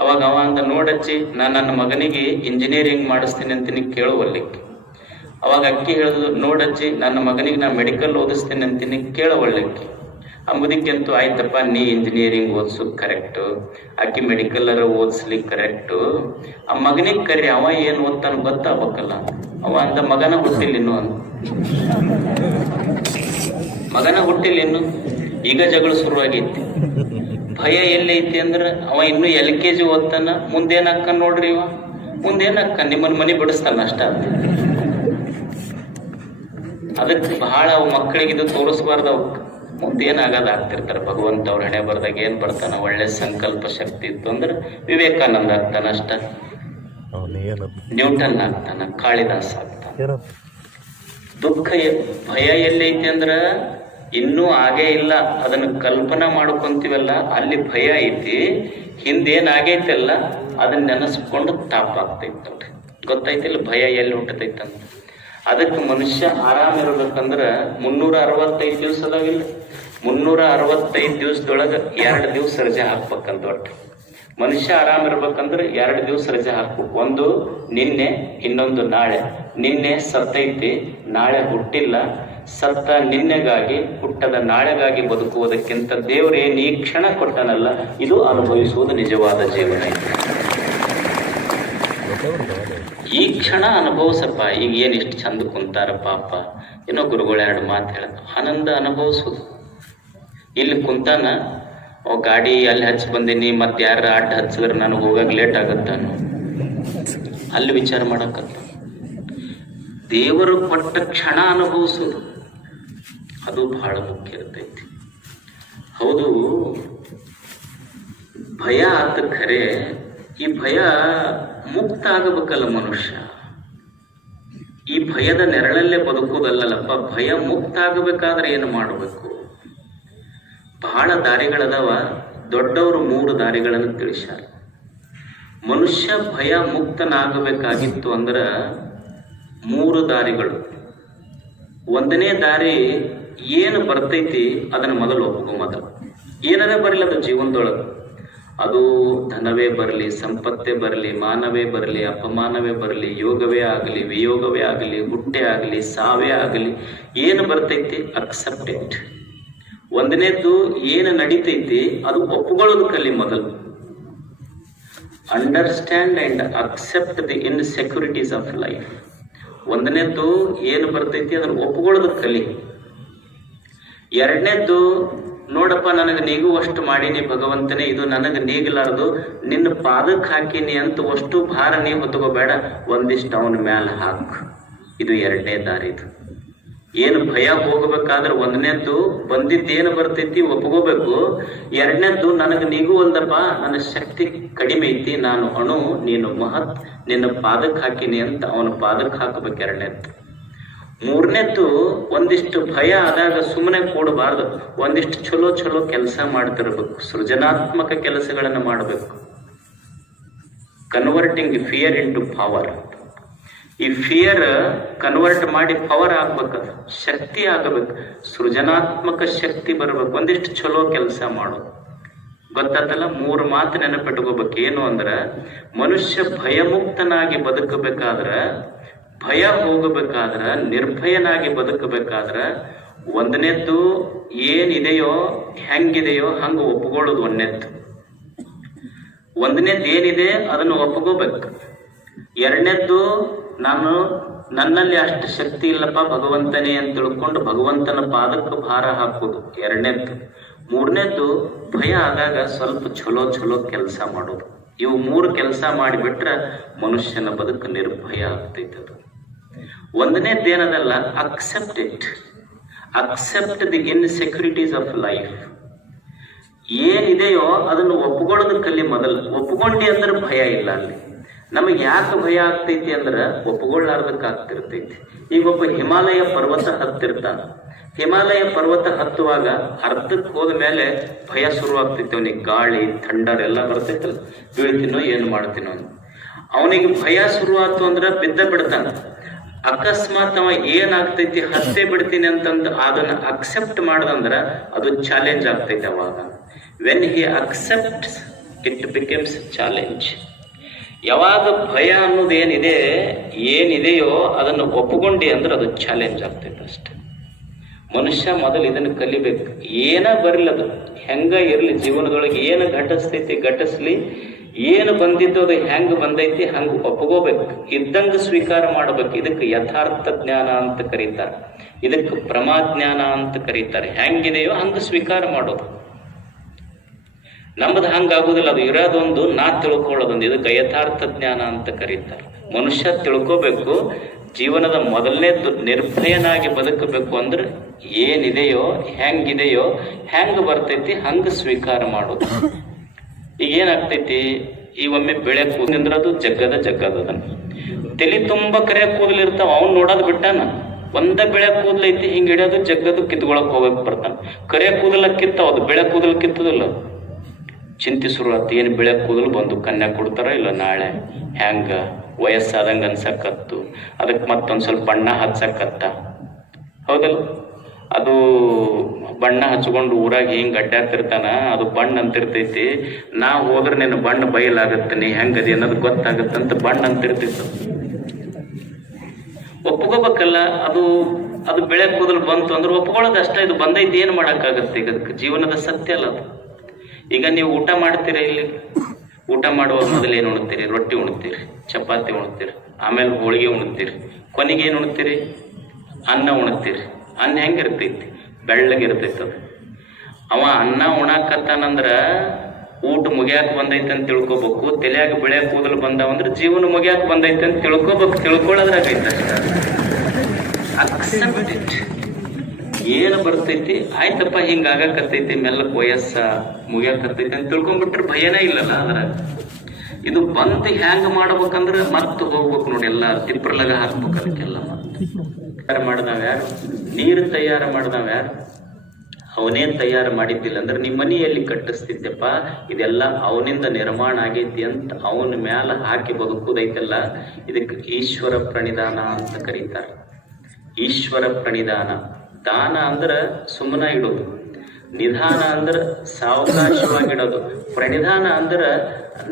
ಅವಾಗ ಅವ ಅಂದ ನೋಡಚ್ಚಿ, ನಾನು ನನ್ನ ಮಗನಿಗೆ ಇಂಜಿನಿಯರಿಂಗ್ ಮಾಡಿಸ್ತೀನಿ ಅಂತ ನೀ ಕೇಳುವಲ್ಲಿಕ್ಕೆ ಅವಾಗ ಅಕ್ಕಿ ಹೇಳಿದ್ರು ನೋಡಚ್ಚಿ, ನನ್ನ ಮಗನಿಗೆ ನಾನು ಮೆಡಿಕಲ್ ಓದಿಸ್ತೀನಿ ಅಂತೀನಿ ಆ ಮುದಿಕ್ಕಂತೂ ಆಯ್ತಪ್ಪ, ನೀ ಇಂಜಿನಿಯರಿಂಗ್ ಓದಿಸು ಕರೆಕ್ಟು ಅಕ್ಕಿ ಮೆಡಿಕಲ್ ಅರ ಓದಿಸ್ಲಿ ಕರೆಕ್ಟು ಆ ಮಗನಿಗೆ ಕರೆ ಅವ ಏನು ಓದ್ತಾನ ಗೊತ್ತಾಗಬೇಕಲ್ಲ. ಅವ ಅಂದ, ಮಗನ ಹುಟ್ಟಿಲ್ಲ ಇನ್ನು ಅಂತ ಮಗನ ಹುಟ್ಟಿಲ್ಲ ಇನ್ನು? ಈಗ ಜಗಳ ಶುರುವಾಗೈತಿ. ಭಯ ಎಲ್ಲೈತಿ ಅಂದ್ರೆ ಅವ ಇನ್ನು ಎಲ್ ಕೆ ಜಿ ಓದ್ತಾನ ಮುಂದೇನು ಅಕ್ಕ ನೋಡ್ರಿ ಇವ? ಮುಂದೇನು ಅಕ್ಕ ನಿಮ್ಮನ್ನ ಮನೆ ಬಿಡಿಸ್ತಾನ ಅಷ್ಟ ಅದಕ್ಕೆ ಬಹಳ ಅವು ಮಕ್ಕಳಿಗೆ ಇದು ತೋರಿಸ್ಬಾರ್ದು ಅವಕ್ಕೆ ಮುಂದೇನಾಗದ ಆಗ್ತಿರ್ತಾರೆ ಭಗವಂತ ಅವ್ರ ಹಣೆ ಬರ್ದಾಗ ಏನ್ ಬರ್ತಾನ ಒಳ್ಳೆ ಸಂಕಲ್ಪ ಶಕ್ತಿ ಇತ್ತು ಅಂದ್ರೆ ವಿವೇಕಾನಂದ ಆಗ್ತಾನ ಅಷ್ಟ. ನ್ಯೂಟನ್ ಆಗ್ತಾನ ಕಾಳಿದಾಸ ಆಗ್ತಾನ. ದುಃಖ ಭಯ ಭಯ ಎಲ್ಲೈತಿ ಅಂದ್ರ ಇನ್ನೂ ಆಗೇ ಇಲ್ಲ. ಅದನ್ನ ಕಲ್ಪನಾ ಮಾಡ್ಕೊಂತೀವಲ್ಲ, ಅಲ್ಲಿ ಭಯ ಐತಿ. ಹಿಂದೇನ್ ಆಗೈತಲ್ಲ ಅದನ್ನ ನೆನೆಸ್ಕೊಂಡು ತಾಪ ಆಗ್ತೈತಿ ನೋಡ್ರಿ. ಗೊತ್ತೈತಿಲ್ಲ ಭಯ ಎಲ್ಲಿ ಹುಟ್ಟತೈತಂತ. ಅದಕ್ಕೆ ಮನುಷ್ಯ ಆರಾಮ್ ಇರ್ಬೇಕಂದ್ರೆ ಮುನ್ನೂರ ಅರವತ್ತೈದು ದಿವ್ಸ ಅದಾವಿಲ್ಲ ಮುನ್ನೂರ ಅರವತ್ತೈದು ದಿವ್ಸದೊಳಗೆ ಎರಡು ದಿವಸ ರಜೆ ಹಾಕ್ಬೇಕಂತ ಒಟ್ಟು. ಮನುಷ್ಯ ಆರಾಮ್ ಇರ್ಬೇಕಂದ್ರೆ ಎರಡು ದಿವಸ ರಜೆ ಹಾಕ್ಬೇಕು ಒಂದು ನಿನ್ನೆ, ಇನ್ನೊಂದು ನಾಳೆ. ನಿನ್ನೆ ಸತ್ತೈತಿ, ನಾಳೆ ಹುಟ್ಟಿಲ್ಲ. ಸತ್ತ ನಿನ್ನೆಗಾಗಿ, ಹುಟ್ಟದ ನಾಳೆಗಾಗಿ ಬದುಕುವುದಕ್ಕಿಂತ ದೇವರೇನು ಈ ಕ್ಷಣ ಕೊಟ್ಟನಲ್ಲ, ಇದು ಅನುಭವಿಸುವುದು ನಿಜವಾದ ಜೀವನ. ಈ ಕ್ಷಣ ಅನುಭವಿಸಪ್ಪ, ಈಗ ಏನ್ ಇಷ್ಟು ಚಂದ ಕುಂತಾರ ಪಾಪ. ಏನೋ ಗುರುಗಳು ಎರಡು ಮಾತು ಹೇಳ ಆನಂದ ಅನುಭವಿಸುದು ಇಲ್ಲಿ ಕುಂತಾನ ಗಾಡಿ ಅಲ್ಲಿ ಹಚ್ಚಿ ಬಂದೀನಿ, ಮತ್ತೆ ಯಾರ ಅಡ್ಡ ಹಚ್ಚಿದ್ರೆ ನನಗೆ ಹೋಗಕ್ ಲೇಟ್ ಆಗತ್ತನು. ಅಲ್ಲಿ ವಿಚಾರ ಮಾಡಕತ್ತ ದೇವರು ಕೊಟ್ಟ ಕ್ಷಣ ಅನುಭವಿಸುದು ಅದು ಬಹಳ ಮುಖ್ಯ ಇರ್ತೈತಿ. ಹೌದು, ಭಯ ಆತ ಖರೆ ಈ ಭಯ ಮುಕ್ತ ಆಗಬೇಕಲ್ಲ ಮನುಷ್ಯ. ಈ ಭಯದ ನೆರಳಲ್ಲೇ ಬದುಕೋದಲ್ಲಲ್ಲಪ್ಪ, ಭಯ ಮುಕ್ತ ಆಗಬೇಕಾದ್ರೆ ಏನು ಮಾಡಬೇಕು? ಬಹಳ ದಾರಿಗಳದಾವ, ದೊಡ್ಡವರು ಮೂರು ದಾರಿಗಳನ್ನು ತಿಳಿಸ್ಯಾರ. ಮನುಷ್ಯ ಭಯ ಮುಕ್ತನಾಗಬೇಕಾಗಿತ್ತು ಅಂದ್ರೆ ಮೂರು ದಾರಿಗಳು. ಒಂದನೇ ದಾರಿ ಏನು ಬರ್ತೈತಿ ಅದನ್ನ ಮೊದಲು ಒಪ್ಪಗೋ ಮೊದಲು. ಏನಾರ ಬರಲಿ ಅದು ಜೀವನದೊಳಗೆ? ಅದು ಧನವೇ ಬರಲಿ, ಸಂಪತ್ತೇ ಬರಲಿ, ಮಾನವೇ ಬರಲಿ, ಅಪಮಾನವೇ ಬರಲಿ, ಯೋಗವೇ ಆಗಲಿ, ವಿಯೋಗವೇ ಆಗಲಿ, ಹುಟ್ಟೆ ಆಗಲಿ, ಸಾವೇ ಆಗಲಿ, ಏನು ಬರ್ತೈತಿ? ಅಕ್ಸೆಪ್ಟ್ ಇಟ್ ಒಂದನೇದ್ದು ಏನು ನಡೀತೈತಿ, ಅದು ಒಪ್ಕೊಳ್ಳೋದು ಕಲಿ ಮೊದಲು. Understand and accept the insecurities of life ಒಂದನೇದ್ದು ಏನು ಬರ್ತೈತಿ, ಅದನ್ನು ಒಪ್ಕೊಳ್ಳೋದು ಕಲಿ ಎರಡನೇದ್ದು, ನೋಡಪ್ಪ, ನನಗೆ ನೀಗುವಷ್ಟು ಮಾಡೀನಿ ಭಗವಂತನೇ, ಇದು ನನಗೆ ನೀಗಲಾರದು. ನಿನ್ನ ಪಾದಕ್ಕೆ ಹಾಕೀನಿ ಅಂತ ಅಷ್ಟು ಭಾರ ನೀ ಹೊತ್ಕೋಬೇಡ ಒಂದಿಷ್ಟು ಅವನ ಮ್ಯಾಲ ಹಾಕು. ಇದು ಎರಡನೇ ದಾರಿ ಇದು. ಏನು ಭಯ ಹೋಗಬೇಕಾದ್ರೆ ಒಂದನೇದ್ದು, ಬಂದಿದ್ದೇನು ಬರ್ತೈತಿ ಒಪ್ಕೋಬೇಕು. ಎರಡನೇದ್ದು, ನನಗೆ ನೀಗುವಲ್ದಪ್ಪ ನನ್ನ ಶಕ್ತಿ ಕಡಿಮೆ ಐತಿ, ನಾನು ಅಣು, ನೀನು ಮಹತ್, ನಿನ್ನ ಪಾದಕ್ಕೆ ಹಾಕೀನಿ ಅಂತ ಅವನ ಪಾದಕ್ಕೆ ಹಾಕಬೇಕು ಎರಡನೇದ್ದು. ಮೂರನೇದ್ದು ಒಂದಿಷ್ಟು ಭಯ ಆದಾಗ ಸುಮ್ಮನೆ ಕೂಡಬಾರ್ದು. ಒಂದಿಷ್ಟು ಚಲೋ ಚಲೋ ಕೆಲಸ ಮಾಡ್ತಿರ್ಬೇಕು. ಸೃಜನಾತ್ಮಕ ಕೆಲಸಗಳನ್ನು ಮಾಡಬೇಕು. ಕನ್ವರ್ಟಿಂಗ್ ಫಿಯರ್ ಇಂಟು ಪವರ್ ಈ ಫಿಯರ್ ಕನ್ವರ್ಟ್ ಮಾಡಿ ಪವರ್ ಆಗ್ಬೇಕು, ಶಕ್ತಿ ಆಗಬೇಕು, ಸೃಜನಾತ್ಮಕ ಶಕ್ತಿ ಬರ್ಬೇಕು. ಒಂದಿಷ್ಟು ಚಲೋ ಕೆಲಸ ಮಾಡು. ಗೊತ್ತಾದಲ್ಲ ಮೂರು ಮಾತು ನೆನಪಿಟ್ಕೋಬೇಕು. ಏನು ಅಂದ್ರ, ಮನುಷ್ಯ ಭಯಮುಕ್ತನಾಗಿ ಬದುಕಬೇಕಾದ್ರ ಭಯ ಹೋಗಬೇಕಾದ್ರ, ನಿರ್ಭಯನಾಗಿ ಬದುಕಬೇಕಾದ್ರ ಒಂದನೇದ್ದು ಏನಿದೆಯೋ, ಹೆಂಗಿದೆಯೋ ಹಂಗ ಒಪ್ಕೊಳ್ಳೋದು ಒಂದನೇದ್ದು. ಒಂದನೇದ್ದು ಏನಿದೆ ಅದನ್ನು ಒಪ್ಕೋಬೇಕು. ಎರಡನೇದ್ದು ನಾನು ನನ್ನಲ್ಲಿ ಅಷ್ಟು ಶಕ್ತಿ ಇಲ್ಲಪ್ಪ, ಭಗವಂತನೇ ಅಂತ ತಿಳ್ಕೊಂಡು ಭಗವಂತನ ಪಾದಕ್ಕೆ ಭಾರ ಹಾಕೋದು ಎರಡನೇದ್ದು. ಮೂರನೇದ್ದು ಭಯ ಆದಾಗ ಸ್ವಲ್ಪ ಚಲೋ ಚಲೋ ಕೆಲಸ ಮಾಡೋದು. ಇವು ಮೂರು ಕೆಲಸ ಮಾಡಿಬಿಟ್ರೆ ಮನುಷ್ಯನ ಬದುಕು ನಿರ್ಭಯ ಆಗ್ತೈತದು ಒಂದನೇದ್ದೇನದಲ್ಲ accept it accept the insecurities of life ಏನಿದೆಯೋ ಅದನ್ನು ಒಪ್ಕೊಳ್ಳೋದು ಕಲಿ ಮೊದಲು, ಒಪ್ಕೊಂಡಿ ಅಂದ್ರೆ ಭಯ ಇಲ್ಲ ಅಲ್ಲಿ. ನಮಗೆ ಯಾಕೆ ಭಯ ಆಗ್ತೈತಿ ಅಂದ್ರೆ ಒಪ್ಕೊಳ್ಳಾರ್ದಕ್ಕೆ ಆಗ್ತಿರ್ತೈತಿ ಈಗ ಒಬ್ಬ ಹಿಮಾಲಯ ಪರ್ವತ ಹತ್ತಿರ್ತಾನ. ಹಿಮಾಲಯ ಪರ್ವತ ಹತ್ತುವಾಗ ಅರ್ಧಕ್ಕೆ ಹೋದ ಮೇಲೆ ಭಯ ಶುರುವಾಗ್ತೈತಿ. ಅವನಿಗೆ ಗಾಳಿ, ಥಂಡರ್ ಎಲ್ಲ ಬರ್ತೈತಲ್ಲ, ಬೀಳ್ತೀನೋ, ಏನು ಮಾಡ್ತೀನೋ ಅವನಿಗೆ ಭಯ ಶುರುವಾಯ್ತು ಅಂದ್ರೆ ಬಿದ್ದ ಬಿಡ್ತಾನ. ಅಕಸ್ಮಾತ್ ಅವ ಏನಾಗ್ತೈತಿ, ಹತ್ತೆ ಬಿಡ್ತೀನಿ ಅಂತಂದು ಅದನ್ನ ಅಕ್ಸೆಪ್ಟ್ ಮಾಡ್ದಂದ್ರ ಅದು ಚಾಲೆಂಜ್ ಆಗ್ತೈತಿ ಅವಾಗ. When he accept it becomes challenge ಯಾವಾಗ ಭಯ ಅನ್ನೋದು ಏನಿದೆ ಏನಿದೆಯೋ ಅದನ್ನು ಒಪ್ಕೊಂಡಿ ಅಂದ್ರೆ ಅದು ಚಾಲೆಂಜ್ ಆಗ್ತೈತೆ ಅಷ್ಟೆ. ಮನುಷ್ಯ ಮೊದಲು ಇದನ್ನು ಕಲಿಬೇಕು. ಏನ ಬರಲಿ ಅದು. ಹೆಂಗ ಇರಲಿ, ಜೀವನದೊಳಗೆ ಏನು ಘಟಿಸ್ತೈತಿ, ಘಟಿಸ್ಲಿ ಏನು ಬಂದಿದ್ದು ಅದು ಹೆಂಗ್ ಬಂದೈತಿ, ಹಂಗ ಒಪ್ಕೋಬೇಕು. ಇದ್ದಂಗ ಸ್ವೀಕಾರ ಮಾಡಬೇಕು. ಇದಕ್ಕೆ ಯಥಾರ್ಥ ಜ್ಞಾನ ಅಂತ ಕರೀತಾರೆ. ಇದಕ್ಕೆ ಪ್ರಮಾಜ್ಞಾನ ಅಂತ ಕರೀತಾರೆ. ಹೆಂಗಿದೆಯೋ ಹಂಗ ಸ್ವೀಕಾರ ಮಾಡೋದು. ನಮ್ಮದು ಹಂಗಾಗುದಿಲ್ಲ ಅದು ಇರೋದೊಂದು, ನಾ ತಿಳ್ಕೊಳ್ಳೋದೊಂದು. ಇದಕ್ಕೆ ಯಥಾರ್ಥ ಜ್ಞಾನ ಅಂತ ಕರೀತಾರೆ. ಮನುಷ್ಯ ತಿಳ್ಕೋಬೇಕು. ಜೀವನದ ಮೊದಲನೇ ನಿರ್ಭಯನಾಗಿ ಬದುಕಬೇಕು ಅಂದ್ರೆ ಏನಿದೆಯೋ, ಹೆಂಗಿದೆಯೋ, ಹೆಂಗ್ ಬರ್ತೈತಿ, ಹಂಗ ಸ್ವೀಕಾರ ಮಾಡೋದು. ಈಗ ಏನಾಗ್ತೈತಿ ಈ ಒಮ್ಮೆ ಬೆಳೆ ಕೂದಿಂದ್ರದು ಜಗ್ಗದ ಜಗ್ಗದ ತಲೆ ತುಂಬ ಕರೆ ಕೂದಲಿರ್ತಾವ ಅವ್ನು ನೋಡೋದು ಬಿಟ್ಟಾನ. ಒಂದ ಬೆಳೆ ಕೂದಲೈತಿ, ಹಿಂಗೆ ಹಿಡಿಯೋದು ಜಗ್ಗದು ಕಿತ್ಕೊಳಕ್ ಹೋಗಕ್ ಬರ್ತಾನ. ಕರೆ ಕೂದಲ ಕಿತ್ತಾವ, ಅದು ಬೆಳೆ ಕೂದಲು ಕಿತ್ತದಿಲ್ಲ. ಚಿಂತೆ ಶುರು ಆತು ಏನು ಬೆಳೆ ಕೂದಲು ಬಂದು ಕನ್ಯಾ ಕೊಡ್ತಾರ ಇಲ್ಲ ನಾಳೆ? ಹ್ಯಾಂಗ ವಯಸ್ಸಾದಂಗ ಅನ್ಸಕತ್ತು. ಅದಕ್ಕೆ ಮತ್ತೊಂದು ಸ್ವಲ್ಪ ಬಣ್ಣ ಹಚ್ಚಕತ್ತ. ಹೌದಲ್ಲ? ಅದು ಬಣ್ಣ ಹಚ್ಕೊಂಡು ಊರಾಗ ಹಿಂಗ್ ಅಡ್ಡಾಡ್ತಿರ್ತಾನ ಅದು ಬಣ್ಣ ಅಂತಿರ್ತೈತಿ. ನಾ ಹೋದ್ರೆ ನಿನ್ನ ಬಣ್ಣ ಬಯಲಾಗತ್ತೆ, ನೀ ಹೆಂಗದಿ ಅನ್ನೋದು ಗೊತ್ತಾಗತ್ತಂತ ಬಣ್ಣ ಅಂತಿರ್ತಿತ್ತು ಒಪ್ಕೋಬೇಕಲ್ಲ, ಅದು ಅದು ಬೆಳೆ ಕೂದಲು ಬಂತು ಅಂದ್ರೆ ಒಪ್ಕೊಳ್ಳೋದು ಅಷ್ಟ, ಇದು ಬಂದೈತಿ, ಏನು ಮಾಡೋಕ್ಕಾಗತ್ತೆ ಈಗ ಅದಕ್ಕೆ? ಜೀವನದ ಸತ್ಯ ಅಲ್ಲ ಅದು. ಈಗ ನೀವು ಊಟ ಮಾಡ್ತೀರಾ ಇಲ್ಲಿ? ಊಟ ಮಾಡುವ ಮೊದಲು ಏನು ಉಣ್ತೀರಿ? ರೊಟ್ಟಿ ಉಣ್ತೀರಿ, ಚಪಾತಿ ಉಣ್ತೀರಿ, ಆಮೇಲೆ ಹೋಳಿಗೆ ಉಣ್ತೀರಿ ಕೊನೆಗೆ ಏನು ಉಣ್ತೀರಿ? ಅನ್ನ ಉಣ್ತೀರಿ. ಅನ್ನ ಹೆಂಗಿರ್ತೈತಿ ಬೆಳ್ಳಗಿರ್ತೈತಿ ಅದು. ಅವ ಅನ್ನ ಉಣಾಕತ್ತಾನಂದ್ರ ಊಟ ಮುಗಿಯಾಕ ಬಂದೈತೆ ಅಂತ ತಿಳ್ಕೊಬೇಕು ತಲೆಯಾಗ ಬೆಳೆ ಕೂದಲು ಬಂದಾವಂದ್ರೆ ಜೀವನ ಮುಗಿಯಾಕ ಬಂದೈತೆ ಅಂತ ತಿಳ್ಕೊಬೇಕು ತಿಳ್ಕೊಳ್ಳೋದ್ರಾಗೈತೆ ಅಕ್ಸೆಪ್ಟ್ ಇಟ್. ಏನು ಬರ್ತೈತಿ? ಆಯ್ತಪ್ಪ ಹಿಂಗಾಗತ್ತೈತಿ ಆಗಾಕತ್ತೈತಿ ಮೆಲ್ಲಕ್ ವಯಸ್ಸ ಮುಗಿಯಾಕತ್ತೈತಿ ಅಂತ ತಿಳ್ಕೊಂಡ್ಬಿಟ್ರೆ ಭಯನೇ ಇಲ್ಲಲ್ಲ ಅದ್ರ ಇದು ಬಂದು ಹ್ಯಾಂಗ ಮಾಡ್ಬೇಕಂದ್ರೆ ಮತ್ತೆ ಹೋಗ್ಬೇಕು ನೋಡಿ ಎಲ್ಲ ತಿಪ್ಪರ್ಲಾಗ ಹಾಕ್ಬೇಕು ಅದಕ್ಕೆಲ್ಲ. ಮಾಡಿದಾಗ ಯಾರು? ನೀರು ತಯಾರು ಮಾಡಿದವ ಯಾರು? ಅವನೇ ತಯಾರು ಮಾಡಿದ್ದಿಲ್ಲ ಅಂದ್ರೆ ನಿಮ್ಮ ಮನೆಯಲ್ಲಿ ಕಟ್ಟಿಸ್ತಿದ್ದೆಪ್ಪ, ಇದೆಲ್ಲ ಅವನಿಂದ ನಿರ್ಮಾಣ ಆಗೈತಿ ಅಂತ ಅವನ ಮ್ಯಾಲ ಹಾಕಿ ಬದುಕುದೈತಲ್ಲ, ಇದಕ್ಕೆ ಈಶ್ವರ ಪ್ರಣಿಧಾನ ಅಂತ ಕರೀತಾರೆ. ಈಶ್ವರ ಪ್ರಣಿಧಾನ ದಾನ ಅಂದ್ರ ಸುಮ್ಮನ ಇಡೋದು. ನಿಧಾನ ಅಂದ್ರ ಸಾವಕಾಶವಾಗಿಡೋದು. ಪ್ರಣಿಧಾನ ಅಂದ್ರ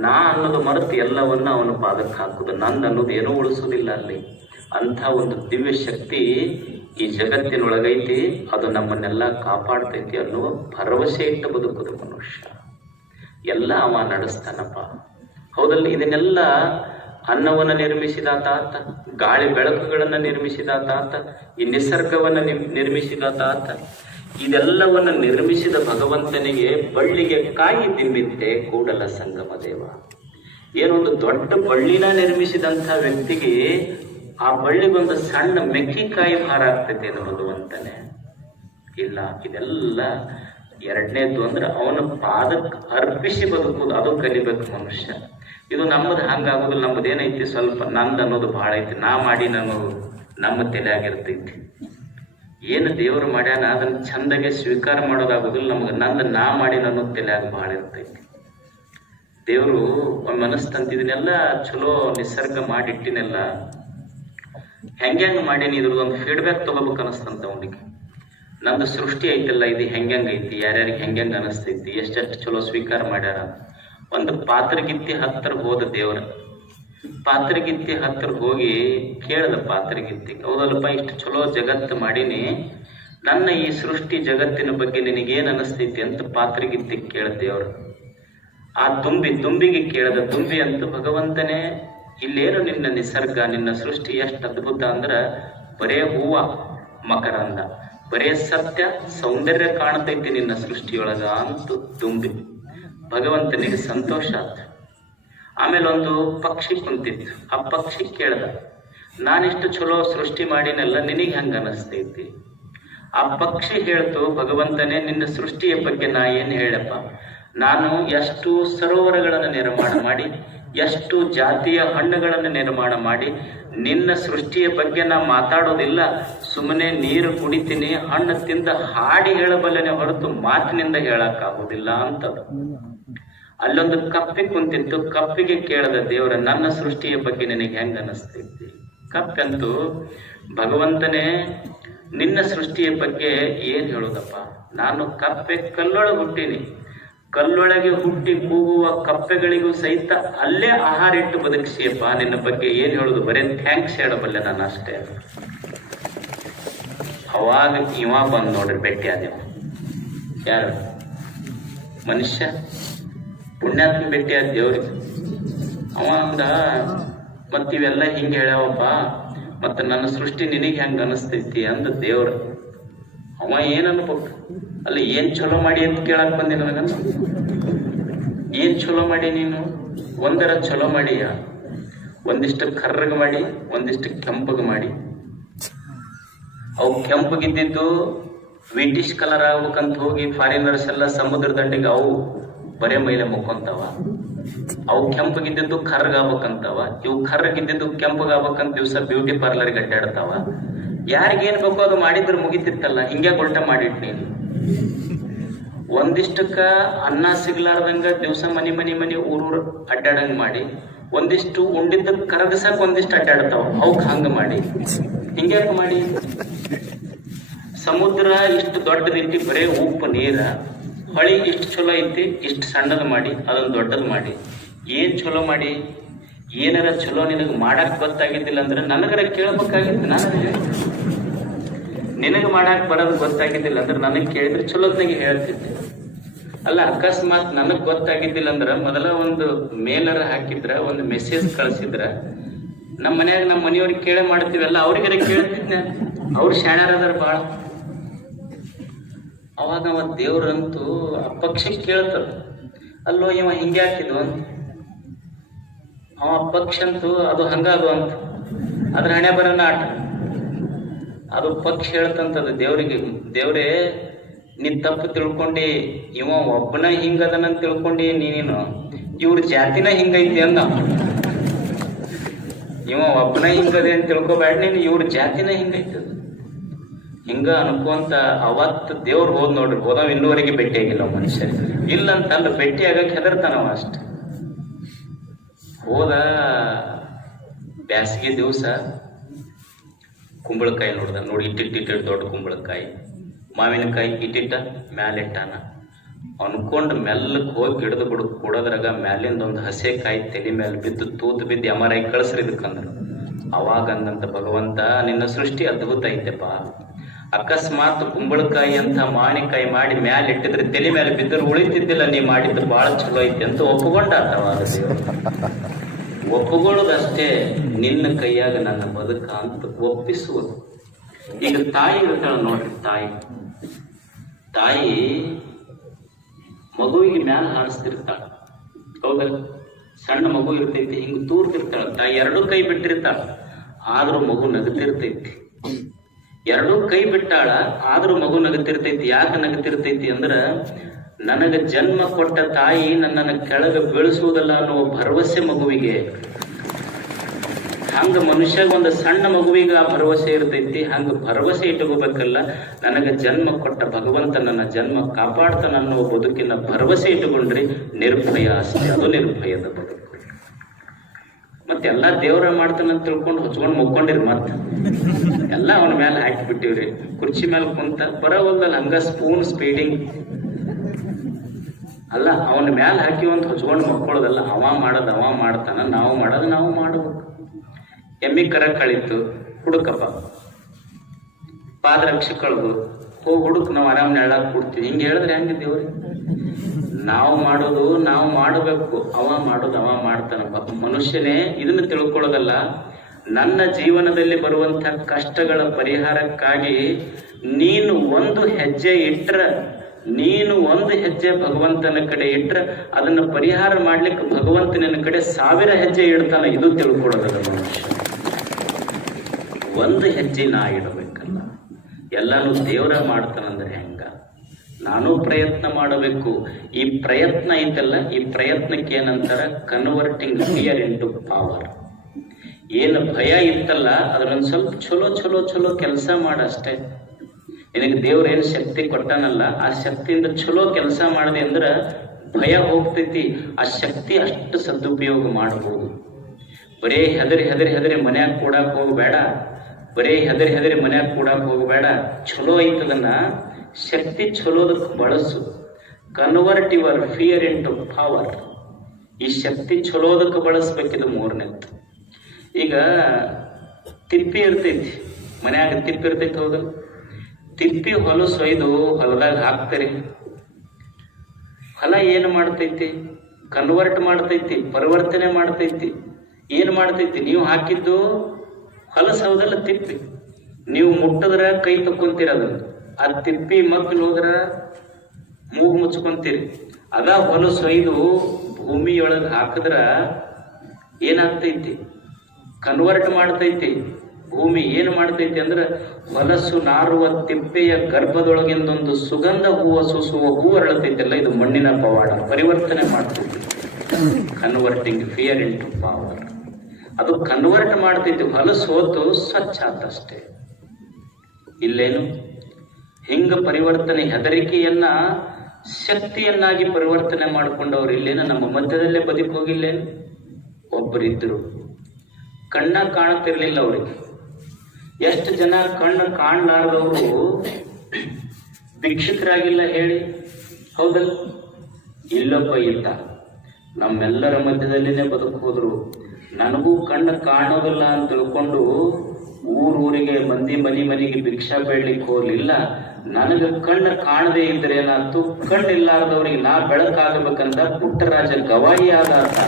ನಾ ಅನ್ನೋದು ಮರೆತು ಎಲ್ಲವನ್ನ ಅವನ ಪಾದಕ್ಕೆ ಹಾಕುದು. ನಂದು ಅನ್ನೋದು ಏನೂ ಉಳಿಸೋದಿಲ್ಲ ಅಲ್ಲಿ. ಅಂಥ ಒಂದು ದಿವ್ಯ ಶಕ್ತಿ ಈ ಜಗತ್ತಿನೊಳಗೈತಿ, ಅದು ನಮ್ಮನ್ನೆಲ್ಲ ಕಾಪಾಡ್ತೈತಿ ಅನ್ನುವ ಭರವಸೆ ಇಟ್ಟು ಬದುಕುದು ಮನುಷ್ಯ. ಎಲ್ಲ ಅವ ನಡೆಸ್ತಾನಪ್ಪ. ಹೌದಲ್ಲಿ ಇದನ್ನೆಲ್ಲ ಅನ್ನವನ್ನ ನಿರ್ಮಿಸಿದ ತಾತ ಗಾಳಿ ಬೆಳಕುಗಳನ್ನು ನಿರ್ಮಿಸಿದ ತಾತ ಈ ನಿಸರ್ಗವನ್ನು ನಿರ್ಮಿಸಿದ ತಾತ ಇದೆಲ್ಲವನ್ನ ನಿರ್ಮಿಸಿದ ಭಗವಂತನಿಗೆ ಬಳ್ಳಿಗೆ ಕಾಯಿ ತಿಂಬಿದ್ದೆ ಕೂಡಲ ಸಂಗಮ ದೇವ. ಏನೊಂದು ದೊಡ್ಡ ಬಳ್ಳಿನ ನಿರ್ಮಿಸಿದಂಥ ವ್ಯಕ್ತಿಗೆ ಆ ಬಳ್ಳಿಗೊಂದು ಸಣ್ಣ ಮೆಕ್ಕಿಕಾಯಿ ಭಾರ ಆಗ್ತೈತೆ ನೋಡೋದು ಅಂತಾನೆ. ಇಲ್ಲ, ಇದೆಲ್ಲ ಎರಡನೇದು ಅಂದ್ರೆ ಅವನ ಪಾದಕ್ಕೆ ಅರ್ಪಿಸಿ ಬದುಕುದು ಅದು ಕಲಿಬೇಕು ಮನುಷ್ಯ. ಇದು ನಮ್ಮದು ಹಂಗಾಗೋದಿಲ್ಲ ನಮ್ಮದು ಏನೈತಿ ಸ್ವಲ್ಪ ನಂದು ಅನ್ನೋದು ಭಾಳ ಐತಿ, ನಾ ಮಾಡಿ ನಾನು ನಮ್ಮ ತಲೆಯಾಗಿರ್ತೈತಿ ಏನು ದೇವರು ಮಾಡ್ಯಾನ, ಅದನ್ನ ಚಂದಗೆ ಸ್ವೀಕಾರ ಮಾಡೋದಾಗೋದಿಲ್ಲ, ನಮ್ಗೆ ನಂದು ನಾ ಮಾಡಿ ಅನ್ನೋದು ತಲೆಯಾಗ ಭಾಳ ಇರ್ತೈತಿ. ದೇವರು ಮನಸ್ಸು ತಂತಿದಿನೆಲ್ಲ ಚಲೋ ನಿಸರ್ಗ ಮಾಡಿಟ್ಟಿನೆಲ್ಲ ಹೆಂಗ್ ಹೆಂಗ್ ಇದ್ರದ್ದು ಒಂದು ಫೀಡ್ಬ್ಯಾಕ್ ತೊಗೋಬೇಕು ಅನಸ್ತಂತ ಅವನಿಗೆ. ನಂದು ಸೃಷ್ಟಿ ಐತಲ್ಲ, ಇದು ಹೆಂಗ್ ಐತಿ, ಯಾರ್ಯಾರಿಗೆ ಹೆಂಗ್ ಹೆಂಗ್ ಅನಸ್ತೈತಿ ಎಷ್ಟೆಷ್ಟು ಚಲೋ ಸ್ವೀಕಾರ ಮಾಡ್ಯಾರ ಒಂದು ಪಾತ್ರಗಿತ್ತಿ ಹತ್ತಿರ ಹೋದ ದೇವ್ರ. ಪಾತ್ರಗಿತ್ತಿ ಹತ್ತಿರ ಹೋಗಿ ಕೇಳದ ಪಾತ್ರಗಿತ್ತಿ, ಹೌದಲ್ಲಪ್ಪ, ಇಷ್ಟು ಚಲೋ ಜಗತ್ತು ಮಾಡೀನಿ, ನನ್ನ ಈ ಸೃಷ್ಟಿ ಜಗತ್ತಿನ ಬಗ್ಗೆ ನಿನಗೇನ್ ಅನಿಸ್ತೈತಿ ಅಂತ ಪಾತ್ರಗಿತ್ತಿ ಕೇಳ ದೇವ್ರು. ಆ ತುಂಬಿ, ತುಂಬಿಗೆ ಕೇಳದ, ತುಂಬಿ ಅಂತ ಭಗವಂತನೇ ಇಲ್ಲೇನು ನಿನ್ನ ನಿಸರ್ಗ, ನಿನ್ನ ಸೃಷ್ಟಿ ಎಷ್ಟು ಅದ್ಭುತ ಅಂದ್ರೆ ಬರೇ ಹೂವ ಮಕರಂದ ಬರೇ ಸತ್ಯ ಸೌಂದರ್ಯ ಕಾಣತೈತಿ ನಿನ್ನ ಸೃಷ್ಟಿಯೊಳಗ ಅಂತೂ ತುಂಬಿ ಭಗವಂತನಿಗೆ ಸಂತೋಷ ಆತ. ಆಮೇಲೆ ಒಂದು ಪಕ್ಷಿ ಕುಂತಿತ್ತು. ಆ ಪಕ್ಷಿ ಕೇಳ್ದ, ನಾನಿಷ್ಟು ಚಲೋ ಸೃಷ್ಟಿ ಮಾಡಿನಲ್ಲ, ನಿನಗೆ ಹೆಂಗ ಅನಸ್ತೈತಿ? ಆ ಪಕ್ಷಿ ಹೇಳ್ತು, ಭಗವಂತನೇ, ನಿನ್ನ ಸೃಷ್ಟಿಯ ಬಗ್ಗೆ ನಾ ಏನು ಹೇಳಪ್ಪ? ನಾನು ಎಷ್ಟು ಸರೋವರಗಳನ್ನು ನಿರ್ಮಾಣ ಮಾಡಿ ಎಷ್ಟು ಜಾತಿಯ ಹಣ್ಣುಗಳನ್ನು ನಿರ್ಮಾಣ ಮಾಡಿ, ನಿನ್ನ ಸೃಷ್ಟಿಯ ಬಗ್ಗೆ ನಾ ಮಾತಾಡೋದಿಲ್ಲ. ಸುಮ್ಮನೆ ನೀರು ಕುಡಿತೀನಿ, ಹಣ್ಣು ತಿಂದ ಹಾಡಿ ಹೇಳಬಲ್ಲನೆ ಹೊರತು ಮಾತಿನಿಂದ ಹೇಳಕ್ಕಾಗೋದಿಲ್ಲ ಅಂತದು. ಅಲ್ಲೊಂದು ಕಪ್ಪಿ ಕುಂತಿತ್ತು, ಕಪ್ಪಿಗೆ ಕೇಳದ ದೇವರ, ನನ್ನ ಸೃಷ್ಟಿಯ ಬಗ್ಗೆ ನಿನಗೆ ಹೆಂಗ ಅನಿಸ್ತೈತಿ? ಕಪ್ಪಂತೂ, ಭಗವಂತನೇ, ನಿನ್ನ ಸೃಷ್ಟಿಯ ಬಗ್ಗೆ ಏನ್ ಹೇಳೋದಪ್ಪ? ನಾನು ಕಪ್ಪೆ ಕಲ್ಲೊಳಗೆ ಹುಟ್ಟೀನಿ ಕಲ್ಲೊಳಗೆ ಹುಟ್ಟಿ ಕೂಗುವ ಕಪ್ಪೆಗಳಿಗೂ ಸಹಿತ ಅಲ್ಲೇ ಆಹಾರ ಇಟ್ಟು ಬದುಕಿಸಿಯಪ್ಪ ನಿನ್ನ ಬಗ್ಗೆ ಏನ್ ಹೇಳೋದು? ಬರೇ ಥ್ಯಾಂಕ್ಸ್ ಹೇಳಬಲ್ಲೆ ನಾನು ಅಷ್ಟೇ. ಅವಾಗ ಇವ ಬಂದ್ ನೋಡ್ರಿ ಭೇಟಿ ಆದೇವ ಯಾರು? ಮನುಷ್ಯ? ಪುಣ್ಯಾತ್ಮ ಭೇಟಿ ಆದ ದೇವ್ರಿಗೆ ಅವ ಅಂದ, ಮತ್ತಿವೆಲ್ಲ ಹಿಂಗೆ ಹೇಳ್ಯಾವಪ್ಪ ಮತ್ತ ನನ್ನ ಸೃಷ್ಟಿ ನಿನಗೆ ಹೆಂಗ ಅನಿಸ್ತೈತಿ ಅಂದ ದೇವ್ರ. ಅವ ಏನು ಅನ್ಬೇಕು ಅಲ್ಲಿ ಏನ್ ಚಲೋ ಮಾಡಿ ಅಂತ ಕೇಳಕ್ ಬಂದಿ ನನಗೆ ಏನ್ ಚಲೋ ಮಾಡಿ ನೀನು? ಒಂದರ ಚಲೋ ಮಾಡಿಯ? ಒಂದಿಷ್ಟು ಕರ್ರಗ ಮಾಡಿ, ಒಂದಿಷ್ಟು ಕೆಂಪಗ ಮಾಡಿ. ಅವು ಕೆಂಪಗಿದ್ದಿದ್ದು ವಿಂಟಿಶ್ ಕಲರ್ ಆಗ್ಬೇಕಂತ ಹೋಗಿ ಫಾರಿನರ್ಸ್ ಎಲ್ಲ ಸಮುದ್ರ ದಂಡೆಗೆ ಅವು ಬರೇ ಮೈಲೆ ಮುಕ್ಕೊಂತಾವ. ಅವು ಕೆಂಪಗಿದ್ದಿದ್ದು ಕರ್ರಗಾಗ್ಬೇಕಂತಾವ ಇವು ಕರ್ರಗಿದ್ದಿದ್ದು ಕೆಂಪಗಾಗ್ಬೇಕಂತ ದಿವಸ ಬ್ಯೂಟಿ ಪಾರ್ಲರ್ಗೆ ಅಡ್ಡಾಡ್ತಾವ. ಯಾರಿಗೇನ್ ಬೇಕೋ ಅದು ಮಾಡಿದ್ರೆ ಮುಗಿತಿತ್ತಲ್ಲ, ಹಿಂಗೆ ಉಲ್ಟ ಮಾಡಿಟ್ ನೀನು ಒಂದಿಷ್ಟಕ್ಕ ಅನ್ನ ಸಿಗ್ಲಾರ್ದಂಗ ದಿವಸ ಮನಿ ಮನಿ ಮನಿ ಊರೂರ್ ಅಡ್ಡಾಡಂಗ್ ಮಾಡಿ, ಒಂದಿಷ್ಟು ಉಂಡಿದ್ದ ಕರಗಸಕ್ ಒಂದಿಷ್ಟು ಅಡ್ಡಾಡ್ತಾವ, ಅವಕ್ ಹಂಗ ಮಾಡಿ. ಹಿಂಗ್ಯಾಕ ಮಾಡಿ? ಸಮುದ್ರ ಇಷ್ಟು ದೊಡ್ಡದೈತಿ ಬರೇ ಉಪ್ಪು, ನೀರ, ಹೊಳಿ ಇಷ್ಟು ಚಲೋ ಐತಿ, ಇಷ್ಟು ಸಣ್ಣದು ಮಾಡಿ, ಅದೊಂದು ದೊಡ್ಡದು ಮಾಡಿ. ಏನ್ ಚಲೋ ಮಾಡಿ? ಏನಾರ ಚಲೋ ನಿನಗೆ ಮಾಡಕ್ ಗೊತ್ತಾಗಿದ್ದಿಲ್ಲ ಅಂದ್ರೆ ನನಗರ ಕೇಳ್ಬೇಕಾಗಿತ್ತು ನಾನು ನಿನಗೆ ಮಾಡಕ್ ಬರೋದು ಗೊತ್ತಾಗಿದ್ದಿಲ್ಲ ಅಂದ್ರೆ ನನಗೆ ಕೇಳಿದ್ರೆ ಚಲೋತ್ನಾಗೆ ಹೇಳ್ತಿದ್ದೆ. ಅಲ್ಲ, ಅಕಸ್ಮಾತ್ ನನಗ್ ಗೊತ್ತಾಗಿದ್ದಿಲ್ಲ ಅಂದ್ರ ಮೊದಲ ಒಂದು ಮೇಲರ ಹಾಕಿದ್ರ, ಒಂದು ಮೆಸೇಜ್ ಕಳ್ಸಿದ್ರ ನಮ್ಮ ಮನ್ಯಾಗ ನಮ್ಮ ಮನೆಯವ್ರಿಗೆ ಕೇಳೇ ಮಾಡ್ತೀವಲ್ಲ ಅವ್ರಿಗಾರ ಕೇಳ್ತಿದ್ನ ಅವ್ರು ಶಾಣ್ಯಾರದಾರ ಬಾಳ. ಅವಾಗ ಅವ ದೇವ್ರಂತೂ ಆ ಪಕ್ಷಿ ಕೇಳ್ತಾರ. ಅಲ್ಲೋ ಇವ ಹಿಂಗೆ ಹಾಕಿದ್ವು ಅಂತ. ಅವ ಪಕ್ಷಿ ಅಂತೂ ಅದು ಹಂಗಾದು ಅಂತ. ಅದ್ರ ಹಣೆ ಬರೋಣ ಆಟ. ಅದು ಪಕ್ಷಿ ಹೇಳ್ತಂತದ ದೇವ್ರಿಗೆ. ದೇವ್ರೇ ನೀ ತಪ್ಪು ತಿಳ್ಕೊಂಡಿ, ಇವ ಒಬ್ಬನ ಹಿಂಗದನ ತಿಳ್ಕೊಂಡಿ, ನೀನೇನು, ಇವ್ರ ಜಾತಿನ ಹಿಂಗೈತಿ ಅಂದ. ಇವ ಒಬ್ಬನ ಹಿಂಗದೆ ಅಂತ ತಿಳ್ಕೊಬೇಡ ನೀನು, ಇವ್ರ ಜಾತಿನ ಹಿಂಗೈತಿ. ಹಿಂಗ ಅನ್ಕೊಂತ ಅವತ್ ದೇವ್ರು ಹೋದ್ ನೋಡ್ರಿ ಹೋದವ್ ಇನ್ನೂವರೆಗೆ ಭೇಟಿ ಆಗಿಲ್ಲ ಮನುಷ್ಯ ಇಲ್ಲ ಅಂತ ಅಲ್ಲ ಭೇಟಿ ಆಗಕ್ ಹೆದರ್ತಾನವ ಅಷ್ಟ. ಹೋದ ಬ್ಯಾಸಿಗೆ ದಿವಸ ಕುಂಬಳಕಾಯಿ ನೋಡ್ದ, ನೋಡಿ ಇಟ್ಟಿಟ್ಟು ಇಟ್ಟಿಟ್ಟು ದೊಡ್ಡ ಕುಂಬಳಕಾಯಿ. ಮಾವಿನಕಾಯಿ ಇಟ್ಟಿಟ್ಟ ಮ್ಯಾಲಿಟ್ಟಾನ. ಅನ್ಕೊಂಡು ಮೆಲ್ಲಕ್ಕೆ ಹೋಗಿ ಹಿಡಿದು ಬಿಡು ಕೊಡೋದ್ರಾಗ ಮ್ಯಾಲಿಂದ ಒಂದು ಹಸೆ ಕಾಯಿ ತಲೆ ಮೇಲೆ ಬಿದ್ದು ತೂತು ಬಿದ್ದು ಎಮರಾಯಿ ಕಳಿಸ್ರಿ ಇದಕ್ಕಂದ್ರು. ಅವಾಗ ಅಂದಂತ ಭಗವಂತ, ನಿನ್ನ ಸೃಷ್ಟಿ ಅದ್ಭುತ ಐತೆಪ್ಪ. ಅಕಸ್ಮಾತ್ ಕುಂಬಳಕಾಯಿ ಅಂತ ಮಾವಿನಕಾಯಿ ಮಾಡಿ ಮ್ಯಾಲೆ ಇಟ್ಟಿದ್ರೆ ತಲೆ ಮೇಲೆ ಬಿದ್ದರೆ ಉಳಿತಿದ್ದಿಲ್ಲ, ನೀ ಮಾಡಿದ್ರೆ ಬಹಳ ಚಲೋ ಐತೆ ಅಂತ ಒಪ್ಪಿಕೊಂಡ ದೇವ್ರು. ಒಪ್ಪುಕೊಳ್ಳೋದಷ್ಟೇ ನಿನ್ನ ಕೈಯಾಗ ನನ್ನ ಬದುಕ ಅಂತ ಒಪ್ಪಿಸುವುದು. ಈಗ ತಾಯಿ ಇರ್ತಾಳ ನೋಡ್ರಿ, ತಾಯಿ. ತಾಯಿ ಮಗುವಿಗೆ ಮ್ಯಾಲ ಹಾರಿಸ್ತಿರ್ತಾಳ. ಹೌದಲ್ಲ ಸಣ್ಣ ಮಗು ಇರ್ತೈತಿ, ಹಿಂಗ ತೂರ್ತಿರ್ತಾಳ. ತಾಯಿ ಎರಡೂ ಕೈ ಬಿಟ್ಟಿರ್ತಾಳ, ಆದ್ರೂ ಮಗು ನಗತಿರ್ತೈತಿ. ಎರಡೂ ಕೈ ಬಿಟ್ಟಾಳ, ಆದ್ರೂ ಮಗು ನಗತಿರ್ತೈತಿ. ಯಾಕೆ ನಗತಿರ್ತೈತಿ ಅಂದ್ರ ನನಗ ಜನ್ಮ ಕೊಟ್ಟ ತಾಯಿ ನನ್ನನ್ನ ಕೆಳಗೆ ಬೆಳೆಸುವುದಲ್ಲ ಅನ್ನೋ ಭರವಸೆ ಮಗುವಿಗೆ. ಹಂಗ ಮನುಷ್ಯಗ ಒಂದು ಸಣ್ಣ ಮಗುವಿಗೆ ಆ ಭರವಸೆ ಇರ್ತೈತಿ, ಹಂಗ ಭರವಸೆ ಇಟ್ಕೋಬೇಕಲ್ಲ, ನನಗೆ ಜನ್ಮ ಕೊಟ್ಟ ಭಗವಂತ ನನ್ನ ಜನ್ಮ ಕಾಪಾಡ್ತಾನ ಅನ್ನೋ ಬದುಕಿನ ಭರವಸೆ ಇಟ್ಟುಕೊಂಡ್ರಿ ನಿರ್ಭಯ ಅಷ್ಟೇ, ಅದು ನಿರ್ಭಯದ ಬದುಕು. ಮತ್ತೆ ಎಲ್ಲಾ ದೇವ್ರ ಮಾಡ್ತಾನಂತ ತಿಳ್ಕೊಂಡು ಹೊಚ್ಕೊಂಡು ಮುಕ್ಕೊಂಡಿರಿ ಮತ್ತ ಎಲ್ಲ ಅವನ ಮೇಲೆ ಹಾಕಿ ಬಿಟ್ಟಿವ್ರಿ. ಕುರ್ಚಿ ಮೇಲೆ ಕುಂತ ಬರೋವಲ್ದಲ್ಲ ಹಂಗ ಸ್ಪೂನ್ ಸ್ಪೀಡಿಂಗ್ ಅಲ್ಲ, ಅವನ ಮ್ಯಾಲ ಹಾಕಿ ಒಂದು ಹೊಚ್ಕೊಂಡು ಮಕ್ಕೊಳ್ಳೋದಲ್ಲ ಅವ ಮಾಡೋದು ಅವ ಮಾಡ್ತಾನ, ನಾವು ಮಾಡೋದು ನಾವು ಮಾಡಬೇಕು ಎಮ್ಮಿ ಕರ ಕಳಿತು, ಹುಡುಕಪ್ಪ. ಪಾದರಕ್ಷೆ ಕಳೆದು ಹೋಗಿ ಹುಡುಕ್, ನಾವು ಆರಾಮ್ ನೆಳಕ್ ಕೊಡ್ತೀವಿ. ಹಿಂಗೆ ಹೇಳಿದ್ರೆ ಹೆಂಗೆ ದೇವ್ರಿ ನಾವು ಮಾಡೋದು, ನಾವು ಮಾಡಬೇಕು. ಅವ ಮಾಡೋದು, ಅವ ಮಾಡ್ತಾನಪ್ಪ. ಮನುಷ್ಯನೇ ಇದನ್ನ ತಿಳ್ಕೊಳ್ಳೋದಲ್ಲ ನನ್ನ ಜೀವನದಲ್ಲಿ ಬರುವಂತ ಕಷ್ಟಗಳ ಪರಿಹಾರಕ್ಕಾಗಿ ನೀನು ಒಂದು ಹೆಜ್ಜೆ ಇಟ್ರ ನೀನು ಒಂದು ಹೆಜ್ಜೆ ಭಗವಂತನ ಕಡೆ ಇಟ್ರ ಅದನ್ನ ಪರಿಹಾರ ಮಾಡ್ಲಿಕ್ಕೆ ಭಗವಂತನ ಕಡೆ ಸಾವಿರ ಹೆಜ್ಜೆ ಇಡ್ತಾನೆ ಇದು ತಿಳ್ಕೊಳ್ಳೋದಲ್ಲ ಮನುಷ್ಯ. ಒಂದು ಹೆಜ್ಜೆ ನಾ ಇಡಬೇಕಲ್ಲ. ಎಲ್ಲಾನು ದೇವರ ಮಾಡ್ತಾನಂದ್ರೆ ಹೆಂಗ? ನಾನು ಪ್ರಯತ್ನ ಮಾಡಬೇಕು. ಈ ಪ್ರಯತ್ನ ಐತಲ್ಲ, ಈ ಪ್ರಯತ್ನಕ್ಕೆ ಏನಂತಾರ? ಕನ್ವರ್ಟಿಂಗ್ ಫಿಯರ್ ಇಂಟು ಪವರ್ ಏನು ಭಯ ಇತ್ತಲ್ಲ ಅದ್ರೊಂದು ಸ್ವಲ್ಪ ಚಲೋ ಚಲೋ ಚಲೋ ಕೆಲಸ ಮಾಡಷ್ಟೇ ನಿನಗೆ ದೇವ್ರ ಏನ್ ಶಕ್ತಿ ಕೊಟ್ಟಾನಲ್ಲ, ಆ ಶಕ್ತಿಯಿಂದ ಚಲೋ ಕೆಲಸ ಮಾಡಿದೆ ಅಂದ್ರ ಭಯ ಹೋಗ್ತೈತಿ. ಆ ಶಕ್ತಿ ಅಷ್ಟು ಸದುಪಯೋಗ ಮಾಡಬಹುದು ಬರೇ ಹೆದರಿ ಹೆದರಿ ಹೆದರಿ ಮನ್ಯಾಗ ಕೂಡಕ್ ಹೋಗಬೇಡ. ಬರೇ ಹೆದರಿ ಹೆದರಿ ಮನ್ಯಾಗ ಕೂಡಕ್ ಹೋಗಬೇಡ. ಚಲೋ ಐತದನ್ನ ಶಕ್ತಿ ಚಲೋದಕ್ಕೆ ಬಳಸು. Convert your fear into power ಈ ಶಕ್ತಿ ಚಲೋದಕ್ಕೆ ಬಳಸ್ಬೇಕಿದು ಮೂರನೇದ್ದು ಈಗ ತಿಪ್ಪಿ ಇರ್ತೈತಿ. ಮನ್ಯಾಗ ತಿಪ್ಪಿ ಇರ್ತೈತಿ ಹೌದಲ್ಲ ತಿಪ್ಪಿ ಹೊಲಸು ಸೊಯ್ದು ಹೊಲದಾಗ ಹಾಕ್ತಾರೆ. ಹೊಲ ಏನು ಮಾಡ್ತೈತಿ? ಕನ್ವರ್ಟ್ ಮಾಡ್ತೈತಿ, ಪರಿವರ್ತನೆ ಮಾಡ್ತೈತಿ. ಏನು ಮಾಡ್ತೈತಿ? ನೀವು ಹಾಕಿದ್ದು ಹೊಲ ಹೌದಲ್ಲ ತಿಪ್ಪಿ. ನೀವು ಮುಟ್ಟದ್ರ ಕೈ ತಕ್ಕೊಂತೀರದು ಆ ತಿಪ್ಪಿ ಮಕ್ಕಳು ಹೋದ್ರ ಮೂಗು ಮುಚ್ಕೊಂತೀರಿ. ಅದ ಹೊಲಸು ಒಯ್ದು ಭೂಮಿಯೊಳಗೆ ಹಾಕಿದ್ರ ಏನಾಗ್ತೈತಿ? ಕನ್ವರ್ಟ್ ಮಾಡ್ತೈತಿ. ಭೂಮಿ ಏನು ಮಾಡ್ತೈತಿ ಅಂದ್ರೆ ಹೊಲಸು ನಾರುವ ತಿಪ್ಪೆಯ ಗರ್ಭದೊಳಗಿಂದೊಂದು ಸುಗಂಧ ಹೂವ ಸೂಸುವ ಹೂ ಅರಳತೈತಲ್ಲ, ಇದು ಮಣ್ಣಿನ ಪವಾಡ, ಪರಿವರ್ತನೆ ಮಾಡ್ತೈತಿ. Converting fear into power. ಅದು ಕನ್ವರ್ಟ್ ಮಾಡ್ತೈತಿ, ಹೊಲಸು ಹೋತು ಸ್ವಚ್ಛ ಆತಷ್ಟೇ. ಇಲ್ಲೇನು? ಹಿಂಗ ಪರಿವರ್ತನೆ ಹೆದರಿಕೆಯನ್ನ ಶಕ್ತಿಯನ್ನಾಗಿ ಪರಿವರ್ತನೆ ಮಾಡಿಕೊಂಡವ್ರು ಇಲ್ಲೇನ? ನಮ್ಮ ಮಧ್ಯದಲ್ಲೇ ಬದುಕೋಗಿಲ್ಲೇನು ಒಬ್ಬರಿದ್ದರು ಕಣ್ಣ ಕಾಣುತ್ತಿರಲಿಲ್ಲ ಅವ್ರಿಗೆ. ಎಷ್ಟು ಜನ ಕಣ್ಣು ಕಾಣಲಾರದವರು ಭಿಕ್ಷಿತರಾಗಿಲ್ಲ ಹೇಳಿ? ಹೌದಲ್ಲ? ಇಲ್ಲಪ್ಪ ಇದ್ದ. ನಮ್ಮೆಲ್ಲರ ಮಧ್ಯದಲ್ಲಿನೇ ಬದುಕೋದ್ರು ನನಗೂ ಕಣ್ಣು ಕಾಣೋದಿಲ್ಲ ಅಂತ ತಿಳ್ಕೊಂಡು ಊರೂರಿಗೆ ಮಂದಿ ಮನಿ ಮನಿಗೆ ಭಿಕ್ಷಾ ಬೇಡ್ಲಿಕ್ಕೆ ಹೋಗ್ಲಿಲ್ಲ ನನಗೆ ಕಣ್ಣು ಕಾಣದೇ ಇದ್ರೆ ಏನಾಯ್ತು ಕಣ್ಣಿಲ್ಲಾರ್ದವ್ರಿಗೆ ನಾ ಬೆಳಕಾಗಬೇಕಂತ ಪುಟ್ಟರಾಜ ಗವಾಯಿ ಆದ ಅಂತ.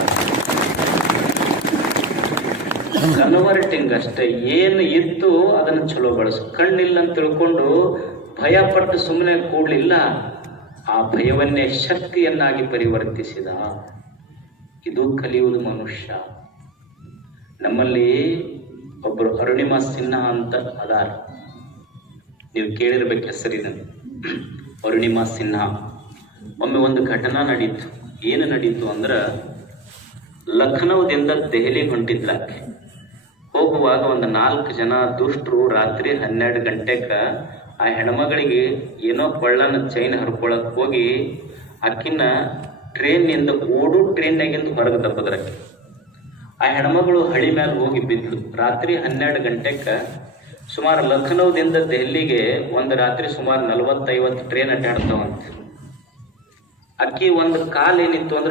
ಕನ್ವರ್ಟಿಂಗ್ ಅಷ್ಟೇ ಏನು ಇತ್ತು ಅದನ್ನು ಚಲೋ ಬಳಸು. ಕಣ್ಣಿಲ್ಲ ಅಂತ ತಿಳ್ಕೊಂಡು ಭಯ ಪಟ್ಟು ಸುಮ್ಮನೆ ಕೂಡಲಿಲ್ಲ, ಆ ಭಯವನ್ನೇ ಶಕ್ತಿಯನ್ನಾಗಿ ಪರಿವರ್ತಿಸಿದ. ಇದು ಕಲಿಯುವುದು ಮನುಷ್ಯ. ನಮ್ಮಲ್ಲಿ ಒಬ್ಬರು ಅರುಣಿಮಾ ಸಿನ್ಹಾ ಅಂತ ಅದಾರ. ನೀವು ಕೇಳಿರ್ಬೇಕು ಹೆಸರಿನ. ಅರುಣಿಮಾ ಸಿನ್ಹಾ. ಒಮ್ಮೆ ಒಂದು ಘಟನಾ ನಡೀತು. ಏನು ನಡೀತು ಅಂದ್ರೆ ಲಖನೌದಿಂದ ದೆಹಲಿ ಹೊಂಟಿದ್ಲಾಕೆ ಹೋಗುವಾಗ ಒಂದು ನಾಲ್ಕು ಜನ ದುಷ್ಟರು ರಾತ್ರಿ ಹನ್ನೆರಡು ಗಂಟೆಕ ಆ ಹೆಣ್ಮಗಳಿಗೆ ಏನೋ ಕೊಳ್ಳನ ಚೈನ್ ಹರ್ಕೊಳಕ್ ಹೋಗಿ ಆಕಿನ ಟ್ರೈನ್ನಿಂದ ಓಡು ಟ್ರೈನ್ನಾಗಿಂದ ಹೊರಗೆ ತಪ್ಪದ್ರಕ್ಕೆ. ಆ ಹೆಣ್ಮಗಳು ಹಳಿ ಮ್ಯಾಲ ಹೋಗಿ ಬಿದ್ಲು. ರಾತ್ರಿ ಹನ್ನೆರಡು ಗಂಟೆಕ ಸುಮಾರು ಲಖನೌದಿಂದ ದೆಹಲಿಗೆ ಒಂದು ರಾತ್ರಿ ಸುಮಾರು ನಲವತ್ತೈವತ್ತು ಟ್ರೈನ್ ಅಡ್ಡಾಡ್ತಾವಂತೆ. ಅಕ್ಕಿ ಒಂದು ಕಾಲ್ ಏನಿತ್ತು ಅಂದ್ರೆ